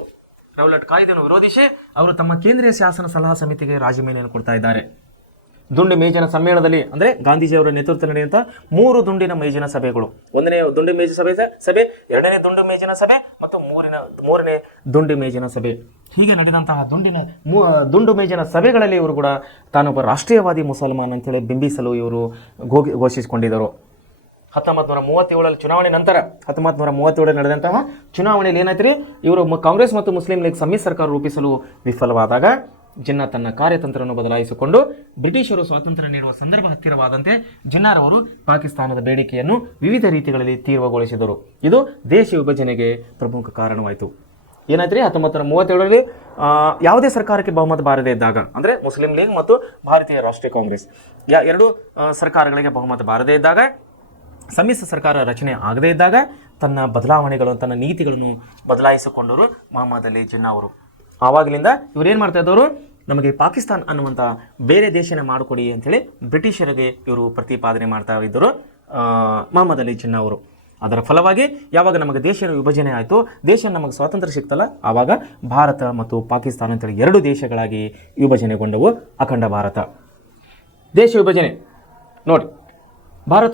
ರೌಲಟ್ ಕಾಯ್ದೆಯನ್ನು ವಿರೋಧಿಸಿ ಅವರು ತಮ್ಮ ಕೇಂದ್ರೀಯ ಶಾಸನ ಸಲಹಾ ಸಮಿತಿಗೆ ರಾಜೀನಾಮೆಯನ್ನು ಕೊಡ್ತಾ ಇದ್ದಾರೆ. ದುಂಡು ಮೇಜಿನ ಸಮ್ಮೇಳನದಲ್ಲಿ ಅಂದರೆ ಗಾಂಧೀಜಿಯವರ ನೇತೃತ್ವ ನಡೆಯುವಂಥ 3 ದುಂಡಿನ ಮೇಜಿನ ಸಭೆಗಳು, 1ನೇ ದುಂಡು ಮೇಜಿನ ಸಭೆ, 2ನೇ ದುಂಡು ಮೇಜಿನ ಸಭೆ ಮತ್ತು 3ನೇ ದುಂಡು ಮೇಜಿನ ಸಭೆ, ಹೀಗೆ ನಡೆದಂತಹ ದುಂಡು ಮೇಜಿನ ಸಭೆಗಳಲ್ಲಿ ಇವರು ಕೂಡ ತಾನೊಬ್ಬ ರಾಷ್ಟ್ರೀಯವಾದಿ ಮುಸಲ್ಮಾನ್ ಅಂತೇಳಿ ಬಿಂಬಿಸಲು ಇವರು ಘೋಷಿಸಿಕೊಂಡಿದ್ದರು. 1937 ಚುನಾವಣೆ ನಂತರ 1937 ನಡೆದಂತಹ ಚುನಾವಣೆಯಲ್ಲಿ ಏನಾಯ್ತು ರೀ, ಇವರು ಕಾಂಗ್ರೆಸ್ ಮತ್ತು ಮುಸ್ಲಿಂ ಲೀಗ್ ಸಮ್ಮಿಶ್ರ ಸರ್ಕಾರ ರೂಪಿಸಲು ವಿಫಲವಾದಾಗ ಜಿನ್ನಾ ತನ್ನ ಕಾರ್ಯತಂತ್ರವನ್ನು ಬದಲಾಯಿಸಿಕೊಂಡು ಬ್ರಿಟಿಷರು ಸ್ವಾತಂತ್ರ್ಯ ನೀಡುವ ಸಂದರ್ಭ ಹತ್ತಿರವಾದಂತೆ ಜಿನ್ನಾರವರು ಪಾಕಿಸ್ತಾನದ ಬೇಡಿಕೆಯನ್ನು ವಿವಿಧ ರೀತಿಗಳಲ್ಲಿ ತೀವ್ರಗೊಳಿಸಿದರು. ಇದು ದೇಶ ವಿಭಜನೆಗೆ ಪ್ರಮುಖ ಕಾರಣವಾಯಿತು. ಏನಾಯ್ತು ರೀ, 1937ರಲ್ಲಿ ಯಾವುದೇ ಸರ್ಕಾರಕ್ಕೆ ಬಹುಮತ ಬಾರದೇ ಇದ್ದಾಗ ಅಂದರೆ ಮುಸ್ಲಿಂ ಲೀಗ್ ಮತ್ತು ಭಾರತೀಯ ರಾಷ್ಟ್ರೀಯ ಕಾಂಗ್ರೆಸ್ ಎರಡು ಸರ್ಕಾರಗಳಿಗೆ ಬಹುಮತ ಬಾರದೇ ಇದ್ದಾಗ, ಸಮ್ಮಿಶ್ರ ಸರ್ಕಾರ ರಚನೆ ಆಗದೇ ಇದ್ದಾಗ ತನ್ನ ತನ್ನ ನೀತಿಗಳನ್ನು ಬದಲಾಯಿಸಿಕೊಂಡರು ಮೊಹಮ್ಮದ್ ಅಲಿ ಜಿನ್ನಾ ಅವರು. ಆವಾಗಲಿಂದ ಇವರೇನು ಮಾಡ್ತಾ ಇದ್ದವರು, ನಮಗೆ ಪಾಕಿಸ್ತಾನ ಅನ್ನುವಂಥ ಬೇರೆ ದೇಶನೇ ಮಾಡಿಕೊಡಿ ಅಂಥೇಳಿ ಬ್ರಿಟಿಷರಿಗೆ ಇವರು ಪ್ರತಿಪಾದನೆ ಮಾಡ್ತಾ ಇದ್ದರು. ಮೊಹಮ್ಮದ್ ಅಲಿ ಜಿನ್ನಾ ಅವರು. ಅದರ ಫಲವಾಗಿ ಯಾವಾಗ ನಮಗೆ ದೇಶ ವಿಭಜನೆ ಆಯಿತು, ದೇಶ ನಮಗೆ ಸ್ವಾತಂತ್ರ್ಯ ಸಿಕ್ತಲ್ಲ, ಆವಾಗ ಭಾರತ ಮತ್ತು ಪಾಕಿಸ್ತಾನ ಅಂತೇಳಿ ಎರಡು ದೇಶಗಳಾಗಿ ವಿಭಜನೆಗೊಂಡವು ಅಖಂಡ ಭಾರತ. ದೇಶ ವಿಭಜನೆ ನೋಡಿ, ಭಾರತ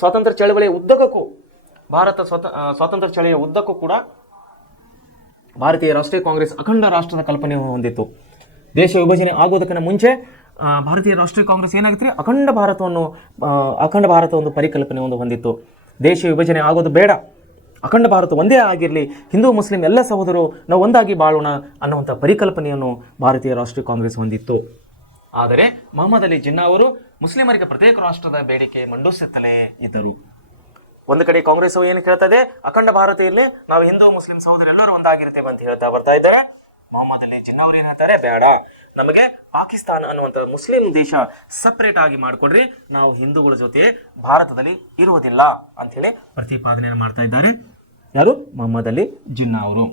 ಸ್ವಾತಂತ್ರ್ಯ ಚಳವಳಿಯ ಉದ್ದಕ್ಕೂ ಸ್ವಾತಂತ್ರ್ಯ ಚಳವಳಿಯ ಉದ್ದಕ್ಕೂ ಕೂಡ ಭಾರತೀಯ ರಾಷ್ಟ್ರೀಯ ಕಾಂಗ್ರೆಸ್ ಅಖಂಡ ರಾಷ್ಟ್ರದ ಕಲ್ಪನೆಯನ್ನು ಹೊಂದಿತ್ತು. ದೇಶ ವಿಭಜನೆ ಆಗೋದಕ್ಕಿಂತ ಮುಂಚೆ ಭಾರತೀಯ ರಾಷ್ಟ್ರೀಯ ಕಾಂಗ್ರೆಸ್ ಏನಾಗಿತ್ತು, ಅಖಂಡ ಭಾರತ ಒಂದು ಪರಿಕಲ್ಪನೆ ಒಂದು ಹೊಂದಿತ್ತು. ದೇಶ ವಿಭಜನೆ ಆಗೋದು ಬೇಡ, ಅಖಂಡ ಭಾರತ ಒಂದೇ ಆಗಿರಲಿ, ಹಿಂದೂ ಮುಸ್ಲಿಂ ಎಲ್ಲ ಸಹೋದರರು ನಾವು ಒಂದಾಗಿ ಬಾಳೋಣ ಅನ್ನುವಂಥ ಪರಿಕಲ್ಪನೆಯನ್ನು ಭಾರತೀಯ ರಾಷ್ಟ್ರೀಯ ಕಾಂಗ್ರೆಸ್ ಹೊಂದಿತ್ತು. ಆದರೆ ಮೊಹಮ್ಮದ್ ಅಲಿ ಜಿನ್ನಾ ಅವರು ಮುಸ್ಲಿಮರಿಗೆ ಪ್ರತ್ಯೇಕ ರಾಷ್ಟ್ರದ ಬೇಡಿಕೆ ಮಂಡಿಸುತ್ತಲೇ ಇದ್ದರು. ಒಂದು ಕಡೆ ಕಾಂಗ್ರೆಸ್ ಏನು ಕೇಳ್ತದೆ, ಅಖಂಡ ಭಾರತ ಇರಲಿ, ನಾವು ಹಿಂದೂ ಮುಸ್ಲಿಂ ಸಹೋದರೆಲ್ಲರೂ ಒಂದಾಗಿರ್ತೇವೆ ಅಂತ ಹೇಳ್ತಾ ಬರ್ತಾ ಇದ್ದಾರೆ. ಮೊಹಮ್ಮದ್ ಅಲಿ ಜಿನ್ನಾ ಅವರು ಏನ್ ಹೇಳ್ತಾರೆ, ಬೇಡ, ನಮಗೆ ಪಾಕಿಸ್ತಾನ ಅನ್ನುವಂಥ ಮುಸ್ಲಿಂ ದೇಶ ಸಪರೇಟ್ ಆಗಿ ಮಾಡಿಕೊಡ್ರಿ, ನಾವು ಹಿಂದೂಗಳ ಜೊತೆ ಭಾರತದಲ್ಲಿ ಇರುವುದಿಲ್ಲ ಅಂತೇಳಿ ಪ್ರತಿಪಾದನೆಯನ್ನು ಮಾಡ್ತಾ ಇದ್ದಾರೆ. ಯಾರು? ಮೊಹಮ್ಮದ್ ಅಲಿ ಜಿನ್ನಾ ಅವರು.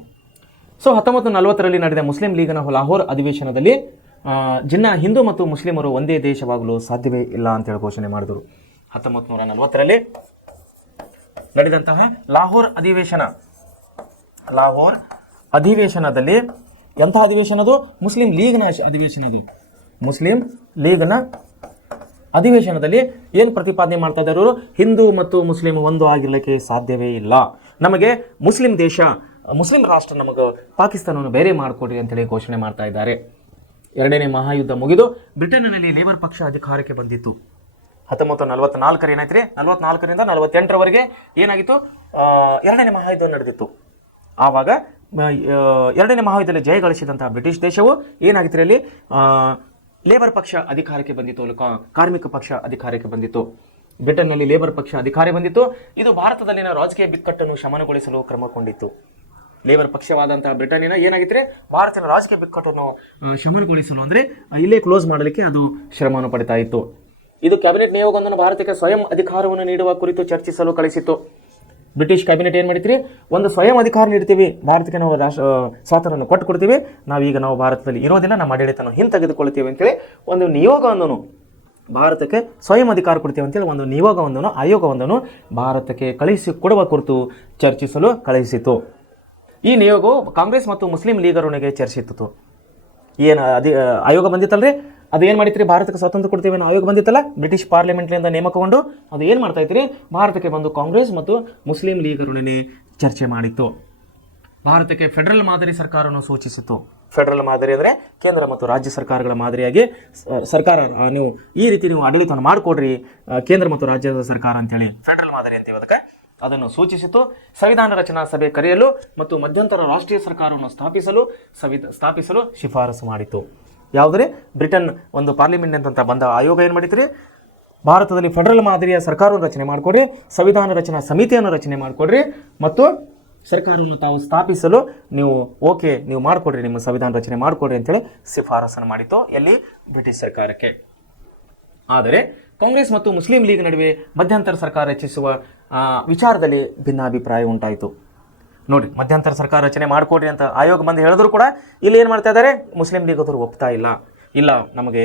ಸೊ 1940ರಲ್ಲಿ ನಡೆದ ಮುಸ್ಲಿಂ ಲೀಗ್ನ ಲಾಹೋರ್ ಅಧಿವೇಶನದಲ್ಲಿ ಜಿನ್ನಾ ಹಿಂದೂ ಮತ್ತು ಮುಸ್ಲಿಮರು ಒಂದೇ ದೇಶವಾಗಲು ಸಾಧ್ಯವೇ ಇಲ್ಲ ಅಂತೇಳಿ ಘೋಷಣೆ ಮಾಡಿದರು. 1940ರಲ್ಲಿ ನಡೆದಂತಹ ಲಾಹೋರ್ ಅಧಿವೇಶನದಲ್ಲಿ ಎಂತಹ ಅಧಿವೇಶನದು? ಮುಸ್ಲಿಂ ಲೀಗ್ನ ಅಧಿವೇಶನದು. ಮುಸ್ಲಿಂ ಲೀಗ್ನ ಅಧಿವೇಶನದಲ್ಲಿ ಏನು ಪ್ರತಿಪಾದನೆ ಮಾಡ್ತಾ ಇದ್ದಾರೆ ಅವರು? ಹಿಂದೂ ಮತ್ತು ಮುಸ್ಲಿಂ ಒಂದು ಆಗಿರ್ಲಿಕ್ಕೆ ಸಾಧ್ಯವೇ ಇಲ್ಲ, ನಮಗೆ ಮುಸ್ಲಿಂ ರಾಷ್ಟ್ರ ನಮಗೆ ಪಾಕಿಸ್ತಾನವನ್ನು ಬೇರೆ ಮಾಡಿಕೊಡ್ರಿ ಅಂತೇಳಿ ಘೋಷಣೆ ಮಾಡ್ತಾ ಇದ್ದಾರೆ. ಎರಡನೇ ಮಹಾಯುದ್ಧ ಮುಗಿದು ಬ್ರಿಟನ್ನಲ್ಲಿ ಲೇಬರ್ ಪಕ್ಷ ಅಧಿಕಾರಕ್ಕೆ ಬಂದಿತ್ತು. 1944 ಏನಾಯ್ತು, 44ರಿಂದ 48ರವರೆಗೆ ಏನಾಗಿತ್ತು? ಎರಡನೇ ಮಹಾಯುದ್ಧ ನಡೆದಿತ್ತು. ಆವಾಗ ಎರಡನೇ ಮಹಾಯುದ್ಧದಲ್ಲಿ ಜಯ ಗಳಿಸಿದಂತಹ ಬ್ರಿಟಿಷ್ ದೇಶವು ಏನಾಗಿತ್ತು, ಅಲ್ಲಿ ಲೇಬರ್ ಪಕ್ಷ ಅಧಿಕಾರಕ್ಕೆ ಬಂದಿತ್ತು, ಕಾರ್ಮಿಕ ಪಕ್ಷ ಅಧಿಕಾರಕ್ಕೆ ಬಂದಿತ್ತು. ಬ್ರಿಟನ್ನಲ್ಲಿ ಲೇಬರ್ ಪಕ್ಷ ಅಧಿಕಾರ ಬಂದಿತ್ತು. ಇದು ಭಾರತದಲ್ಲಿನ ರಾಜಕೀಯ ಬಿಕ್ಕಟ್ಟನ್ನು ಶಮನಗೊಳಿಸಲು ಕ್ರಮಗೊಂಡಿತ್ತು. ಲೇಬರ್ ಪಕ್ಷವಾದಂತಹ ಬ್ರಿಟನ್ನಿನ ಏನಾಗಿತ್ತು, ಭಾರತದ ರಾಜಕೀಯ ಬಿಕ್ಕಟ್ಟನ್ನು ಶಮನಗೊಳಿಸಲು ಅಂದ್ರೆ ಇಲ್ಲೇ ಕ್ಲೋಸ್ ಮಾಡಲಿಕ್ಕೆ ಅದು ಶ್ರಮವನ್ನು ಪಡಿತಾ ಇತ್ತು. ಇದು ಕ್ಯಾಬಿನೆಟ್ ನಿಯೋಗವೊಂದನ್ನು ಭಾರತಕ್ಕೆ ಸ್ವಯಂ ಅಧಿಕಾರವನ್ನು ನೀಡುವ ಕುರಿತು ಚರ್ಚಿಸಲು ಕಳಿಸಿತ್ತು. ಬ್ರಿಟಿಷ್ ಕ್ಯಾಬಿನೆಟ್ ಏನು ಮಾಡಿದ್ರಿ, ಒಂದು ಸ್ವಯಂ ಅಧಿಕಾರ ನೀಡ್ತೀವಿ, ಭಾರತಕ್ಕೆ ನಾವು ಸ್ವಾತಂತ್ರ್ಯವನ್ನು ಕೊಟ್ಟು ಕೊಡ್ತೀವಿ, ನಾವು ಭಾರತದಲ್ಲಿ ಇರೋದಿಲ್ಲ, ನಮ್ಮ ಆಡಳಿತವನ್ನು ಹಿಂತೆಗೆದುಕೊಳ್ತೀವಿ ಅಂತೇಳಿ ಒಂದು ನಿಯೋಗವೊಂದನ್ನು ಭಾರತಕ್ಕೆ ಸ್ವಯಂ ಅಧಿಕಾರ ಕೊಡ್ತೀವಿ ಅಂತೇಳಿ ಒಂದು ನಿಯೋಗವೊಂದನ್ನು ಆಯೋಗವೊಂದನ್ನು ಭಾರತಕ್ಕೆ ಕಳಿಸಿಕೊಡುವ ಕುರಿತು ಚರ್ಚಿಸಲು ಕಳುಹಿಸಿತು. ಈ ನಿಯೋಗವು ಕಾಂಗ್ರೆಸ್ ಮತ್ತು ಮುಸ್ಲಿಂ ಲೀಗರೊಂದಿಗೆ ಚರ್ಚಿಸಿತ್ತು. ಏನು ಆಯೋಗ ಬಂದಿತ್ತಲ್ರಿ, ಅದು ಏನು ಮಾಡಿತ್ರಿ, ಭಾರತಕ್ಕೆ ಸ್ವಾತಂತ್ರ್ಯ ಕೊಡ್ತೀವಿ ಅನ್ನೋ ಆಯೋಗ ಬಂದಿತ್ತಲ್ಲ, ಬ್ರಿಟಿಷ್ ಪಾರ್ಲಿಮೆಂಟ್ನಿಂದ ನೇಮಕಗೊಂಡು ಅದು ಏನು ಮಾಡ್ತಾ ಇತ್ತು, ಭಾರತಕ್ಕೆ ಬಂದು ಕಾಂಗ್ರೆಸ್ ಮತ್ತು ಮುಸ್ಲಿಂ ಲೀಗರೊಡನೆ ಚರ್ಚೆ ಮಾಡಿತ್ತು. ಭಾರತಕ್ಕೆ ಫೆಡರಲ್ ಮಾದರಿ ಸರ್ಕಾರವನ್ನು ಸೂಚಿಸಿತು. ಫೆಡರಲ್ ಮಾದರಿ ಅಂದರೆ ಕೇಂದ್ರ ಮತ್ತು ರಾಜ್ಯ ಸರ್ಕಾರಗಳ ಮಾದರಿಯಾಗಿ ಸರ್ಕಾರ ನೀವು ಈ ರೀತಿ ನೀವು ಆಡಳಿತವನ್ನು ಮಾಡಿಕೊಡ್ರಿ, ಕೇಂದ್ರ ಮತ್ತು ರಾಜ್ಯದ ಸರ್ಕಾರ ಅಂತೇಳಿ ಫೆಡರಲ್ ಮಾದರಿ ಅಂತೀವಿ ಅದಕ್ಕೆ, ಅದನ್ನು ಸೂಚಿಸಿತು. ಸಂವಿಧಾನ ರಚನಾ ಸಭೆ ಕರೆಯಲು ಮತ್ತು ಮಧ್ಯಂತರ ರಾಷ್ಟ್ರೀಯ ಸರ್ಕಾರವನ್ನು ಸ್ಥಾಪಿಸಲು ಶಿಫಾರಸು ಮಾಡಿತು. ಯಾವುದರೆ ಬ್ರಿಟನ್ ಒಂದು ಪಾರ್ಲಿಮೆಂಟ್ ಅಂತ ಬಂದ ಆಯೋಗ ಏನು ಮಾಡಿದ್ರಿ, ಭಾರತದಲ್ಲಿ ಫೆಡರಲ್ ಮಾದರಿಯ ಸರ್ಕಾರವನ್ನು ರಚನೆ ಮಾಡಿಕೊಡ್ರಿ, ಸಂವಿಧಾನ ರಚನಾ ಸಮಿತಿಯನ್ನು ರಚನೆ ಮಾಡಿಕೊಡ್ರಿ ಮತ್ತು ಸರ್ಕಾರವನ್ನು ತಾವು ಸ್ಥಾಪಿಸಲು ನೀವು ಮಾಡಿಕೊಡ್ರಿ, ನಿಮ್ಮ ಸಂವಿಧಾನ ರಚನೆ ಮಾಡಿಕೊಡ್ರಿ ಅಂತೇಳಿ ಶಿಫಾರಸನ್ನು ಮಾಡಿತು. ಎಲ್ಲಿ? ಬ್ರಿಟಿಷ್ ಸರ್ಕಾರಕ್ಕೆ. ಆದರೆ ಕಾಂಗ್ರೆಸ್ ಮತ್ತು ಮುಸ್ಲಿಂ ಲೀಗ್ ನಡುವೆ ಮಧ್ಯಂತರ ಸರ್ಕಾರ ರಚಿಸುವ ವಿಚಾರದಲ್ಲಿ ಭಿನ್ನಾಭಿಪ್ರಾಯ ಉಂಟಾಯಿತು. ನೋಡಿ, ಮಧ್ಯಂತರ ಸರ್ಕಾರ ರಚನೆ ಮಾಡಿಕೊಡ್ರಿ ಅಂತ ಆಯೋಗ ಬಂದು ಹೇಳಿದ್ರು ಕೂಡ ಇಲ್ಲಿ ಏನು ಮಾಡ್ತಾ ಇದ್ದಾರೆ, ಮುಸ್ಲಿಂ ಲೀಗ್ ಅವರು ಒಪ್ತಾ ಇಲ್ಲ, ನಮಗೆ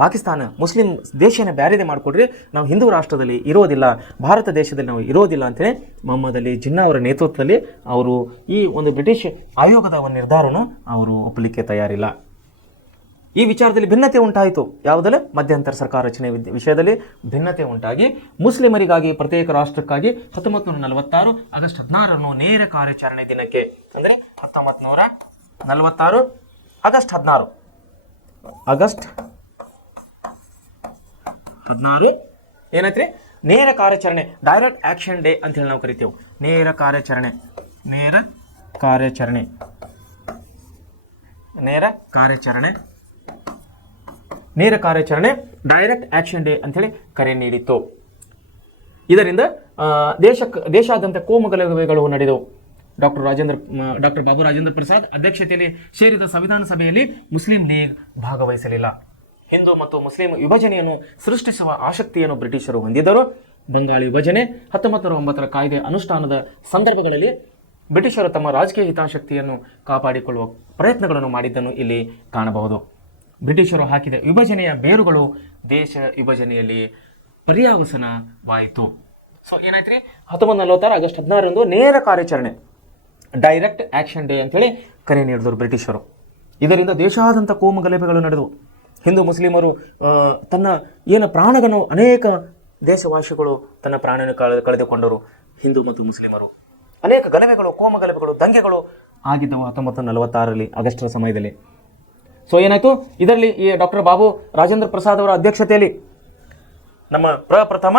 ಪಾಕಿಸ್ತಾನ ಮುಸ್ಲಿಂ ದೇಶನ ಬ್ಯಾರಿದೆ ಮಾಡಿಕೊಡ್ರಿ, ನಾವು ಹಿಂದೂ ರಾಷ್ಟ್ರದಲ್ಲಿ ಇರೋದಿಲ್ಲ, ಭಾರತ ದೇಶದಲ್ಲಿ ನಾವು ಇರೋದಿಲ್ಲ ಅಂತೇಳಿ ಮೊಹಮ್ಮದ್ ಅಲಿ ಜಿನ್ನಾ ಅವರ ನೇತೃತ್ವದಲ್ಲಿ ಅವರು ಈ ಒಂದು ಬ್ರಿಟಿಷ್ ಆಯೋಗದ ಒಂದು ನಿರ್ಧಾರವನ್ನು ಅವರು ಒಪ್ಪಲಿಕ್ಕೆ ತಯಾರಿಲ್ಲ. ಈ ವಿಚಾರದಲ್ಲಿ ಭಿನ್ನತೆ ಉಂಟಾಯಿತು. ಯಾವುದಲ್ಲ? ಮಧ್ಯಂತರ ಸರ್ಕಾರ ರಚನೆ ವಿಷಯದಲ್ಲಿ ಭಿನ್ನತೆ ಉಂಟಾಗಿ ಮುಸ್ಲಿಮರಿಗಾಗಿ ಪ್ರತ್ಯೇಕ ರಾಷ್ಟ್ರಕ್ಕಾಗಿ 1946 ಆಗಸ್ಟ್ 16 ನೇರ ಕಾರ್ಯಾಚರಣೆ ದಿನಕ್ಕೆ, ಅಂದರೆ 1946 ಆಗಸ್ಟ್ 16 ಏನೈತ್ರಿ, ನೇರ ಕಾರ್ಯಾಚರಣೆ, ಡೈರೆಕ್ಟ್ ಆಕ್ಷನ್ ಡೇ ಅಂತ ಹೇಳಿ ನಾವು ಕರಿತೇವೆ. ನೇರ ಕಾರ್ಯಾಚರಣೆ ಡೈರೆಕ್ಟ್ ಆಕ್ಷನ್ ಡೇ ಅಂತೇಳಿ ಕರೆ ನೀಡಿತ್ತು. ಇದರಿಂದ ದೇಶಾದ್ಯಂತ ಕೋಮುಗಲಭೆಗಳು ನಡೆದವು. ಡಾಕ್ಟರ್ ಬಾಬು ರಾಜೇಂದ್ರ ಪ್ರಸಾದ್ ಅಧ್ಯಕ್ಷತೆಯಲ್ಲಿ ಸೇರಿದ ಸಂವಿಧಾನ ಸಭೆಯಲ್ಲಿ ಮುಸ್ಲಿಂ ಲೀಗ್ ಭಾಗವಹಿಸಲಿಲ್ಲ. ಹಿಂದೂ ಮತ್ತು ಮುಸ್ಲಿಂ ವಿಭಜನೆಯನ್ನು ಸೃಷ್ಟಿಸುವ ಆಸಕ್ತಿಯನ್ನು ಬ್ರಿಟಿಷರು ಹೊಂದಿದ್ದರು. ಬಂಗಾಳಿ ವಿಭಜನೆ 1909 ಕಾಯ್ದೆ ಅನುಷ್ಠಾನದ ಸಂದರ್ಭಗಳಲ್ಲಿ ಬ್ರಿಟಿಷರು ತಮ್ಮ ರಾಜಕೀಯ ಹಿತಾಸಕ್ತಿಯನ್ನು ಕಾಪಾಡಿಕೊಳ್ಳುವ ಪ್ರಯತ್ನಗಳನ್ನು ಮಾಡಿದ್ದನ್ನು ಇಲ್ಲಿ ಕಾಣಬಹುದು. ಬ್ರಿಟಿಷರು ಹಾಕಿದ ವಿಭಜನೆಯ ಬೇರುಗಳು ದೇಶ ವಿಭಜನೆಯಲ್ಲಿ ಪರ್ಯಾವಸನವಾಯಿತು. ಸೊ ಏನಾಯ್ತು 1946 ಆಗಸ್ಟ್ 16ರಂದು ನೇರ ಕಾರ್ಯಾಚರಣೆ, ಡೈರೆಕ್ಟ್ ಆಕ್ಷನ್ ಡೇ ಅಂತೇಳಿ ಕರೆ ನೀಡಿದರು ಬ್ರಿಟಿಷರು. ಇದರಿಂದ ದೇಶಾದ್ಯಂತ ಕೋಮು ಗಲಭೆಗಳು ನಡೆದವು. ಹಿಂದೂ ಮುಸ್ಲಿಮರು ತನ್ನ ಏನು ಪ್ರಾಣಗಳನ್ನು, ಅನೇಕ ದೇಶವಾಸಿಗಳು ತನ್ನ ಪ್ರಾಣವನ್ನು ಕಳೆದುಕೊಂಡರು. ಹಿಂದೂ ಮತ್ತು ಮುಸ್ಲಿಮರು ಅನೇಕ ಗಲಭೆಗಳು, ಕೋಮು ಗಲಭೆಗಳು, ದಂಗೆಗಳು ಆಗಿದ್ದವು 1946ರಲ್ಲಿ ಆಗಸ್ಟರ ಸಮಯದಲ್ಲಿ. ಸೊ ಏನಾಯ್ತು, ಇದರಲ್ಲಿ ಈ ಡಾಕ್ಟರ್ ಬಾಬು ರಾಜೇಂದ್ರ ಪ್ರಸಾದ್ ಅವರ ಅಧ್ಯಕ್ಷತೆಯಲ್ಲಿ ನಮ್ಮ ಪ್ರಪ್ರಥಮ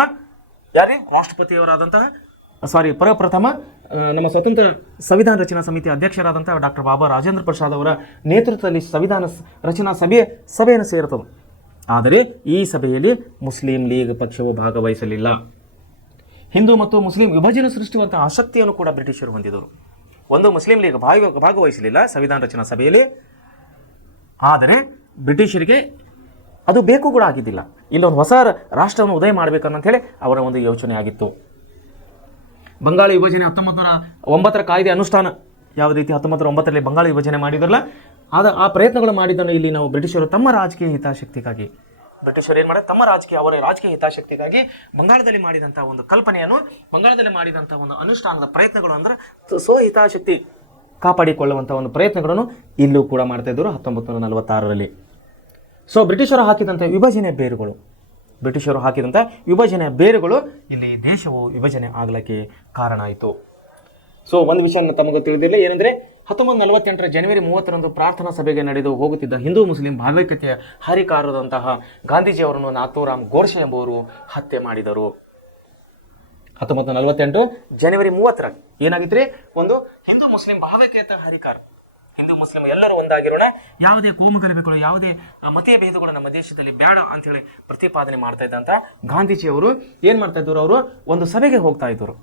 ನಮ್ಮ ಸ್ವತಂತ್ರ ಸಂವಿಧಾನ ರಚನಾ ಸಮಿತಿ ಅಧ್ಯಕ್ಷರಾದಂತಹ ಡಾಕ್ಟರ್ ಬಾಬಾ ರಾಜೇಂದ್ರ ಪ್ರಸಾದ್ ಅವರ ನೇತೃತ್ವದಲ್ಲಿ ಸಂವಿಧಾನ ರಚನಾ ಸಭೆಯನ್ನು ಸೇರುತ್ತದೆ. ಆದರೆ ಈ ಸಭೆಯಲ್ಲಿ ಮುಸ್ಲಿಂ ಲೀಗ್ ಪಕ್ಷವು ಭಾಗವಹಿಸಲಿಲ್ಲ. ಹಿಂದೂ ಮತ್ತು ಮುಸ್ಲಿಂ ವಿಭಜನೆ ಸೃಷ್ಟಿಸುವಂತಹ ಆಸಕ್ತಿಯನ್ನು ಕೂಡ ಬ್ರಿಟಿಷರು ಹೊಂದಿದರು. ಒಂದು ಮುಸ್ಲಿಂ ಲೀಗ್ ಭಾಗವಹಿಸಲಿಲ್ಲ ಸಂವಿಧಾನ ರಚನಾ ಸಭೆಯಲ್ಲಿ. ಆದರೆ ಬ್ರಿಟಿಷರಿಗೆ ಅದು ಬೇಕು ಕೂಡ ಆಗಿದ್ದಿಲ್ಲ. ಇಲ್ಲೊಂದು ಹೊಸ ರಾಷ್ಟ್ರವನ್ನು ಉದಯ ಮಾಡಬೇಕಂತ ಹೇಳಿ ಅವರ ಒಂದು ಯೋಚನೆ ಆಗಿತ್ತು. ಬಂಗಾಳ ವಿಭಜನೆ 1909 ಕಾಯ್ದೆ ಅನುಷ್ಠಾನ ಯಾವ ರೀತಿ 1909ರಲ್ಲಿ ಬಂಗಾಳ ವಿಭಜನೆ ಮಾಡಿದ್ರಲ್ಲ, ಆ ಪ್ರಯತ್ನಗಳು ಮಾಡಿದ್ದನ್ನು ಇಲ್ಲಿ ನಾವು ಬ್ರಿಟಿಷರು ತಮ್ಮ ರಾಜಕೀಯ ಹಿತಾಸಕ್ತಿಗಾಗಿ ತಮ್ಮ ರಾಜಕೀಯ ಹಿತಾಸಕ್ತಿಗಾಗಿ ಬಂಗಾಳದಲ್ಲಿ ಮಾಡಿದಂತಹ ಒಂದು ಕಲ್ಪನೆಯನ್ನು, ಬಂಗಾಳದಲ್ಲಿ ಮಾಡಿದಂತಹ ಒಂದು ಅನುಷ್ಠಾನದ ಪ್ರಯತ್ನಗಳು ಅಂದ್ರೆ ಸ್ವಹಿತಾಸಕ್ತಿ ಕಾಪಾಡಿಕೊಳ್ಳುವಂತಹ ಒಂದು ಪ್ರಯತ್ನಗಳನ್ನು ಇಲ್ಲೂ ಕೂಡ ಮಾಡ್ತಾ ಇದ್ದರು 1946ರಲ್ಲಿ. ಸೊ ಬ್ರಿಟಿಷರು ಹಾಕಿದಂಥ ವಿಭಜನೆ ಬೇರುಗಳು ಇಲ್ಲಿ ದೇಶವು ವಿಭಜನೆ ಆಗಲಿಕ್ಕೆ ಕಾರಣ ಆಯಿತು. ಸೊ ಒಂದು ವಿಷಯ ತಮಗೆ ತಿಳಿದಿಲ್ಲ, ಏನಂದ್ರೆ 1948 ಜನವರಿ 30ರಂದು ಪ್ರಾರ್ಥನಾ ಸಭೆಗೆ ನಡೆದು ಹೋಗುತ್ತಿದ್ದ ಹಿಂದೂ ಮುಸ್ಲಿಂ ಭಾವೈಕ್ಯತೆಯ ಹರಿಕಾರದಂತಹ ಗಾಂಧೀಜಿಯವರನ್ನು ನಾಥೂರಾಮ್ ಗೋಡ್ಸೆ ಎಂಬುವರು ಹತ್ಯೆ ಮಾಡಿದರು. 1948 ಜನವರಿ 30ರಲ್ಲಿ ಏನಾಗಿದ್ರಿ, ಒಂದು ಹಿಂದೂ ಮುಸ್ಲಿಂ ಭಾವೈಕ್ಯತೆಯ ಹರಿಕಾರ, ಹಿಂದೂ ಮುಸ್ಲಿಂ ಎಲ್ಲರೂ ಒಂದಾಗಿರೋಣ, ಯಾವುದೇ ಕೋಮು ಗಲಭೆಗಳು, ಯಾವುದೇ ಮತೀಯ ಭೇದಗಳು ನಮ್ಮ ದೇಶದಲ್ಲಿ ಬೇಡ ಅಂತ ಹೇಳಿ ಪ್ರತಿಪಾದನೆ ಮಾಡ್ತಾ ಇದ್ದಂತ ಗಾಂಧೀಜಿಯವರು ಏನ್ ಮಾಡ್ತಾ ಇದ್ರು, ಅವರು ಒಂದು ಸಭೆಗೆ ಹೋಗ್ತಾ ಇದ್ರು.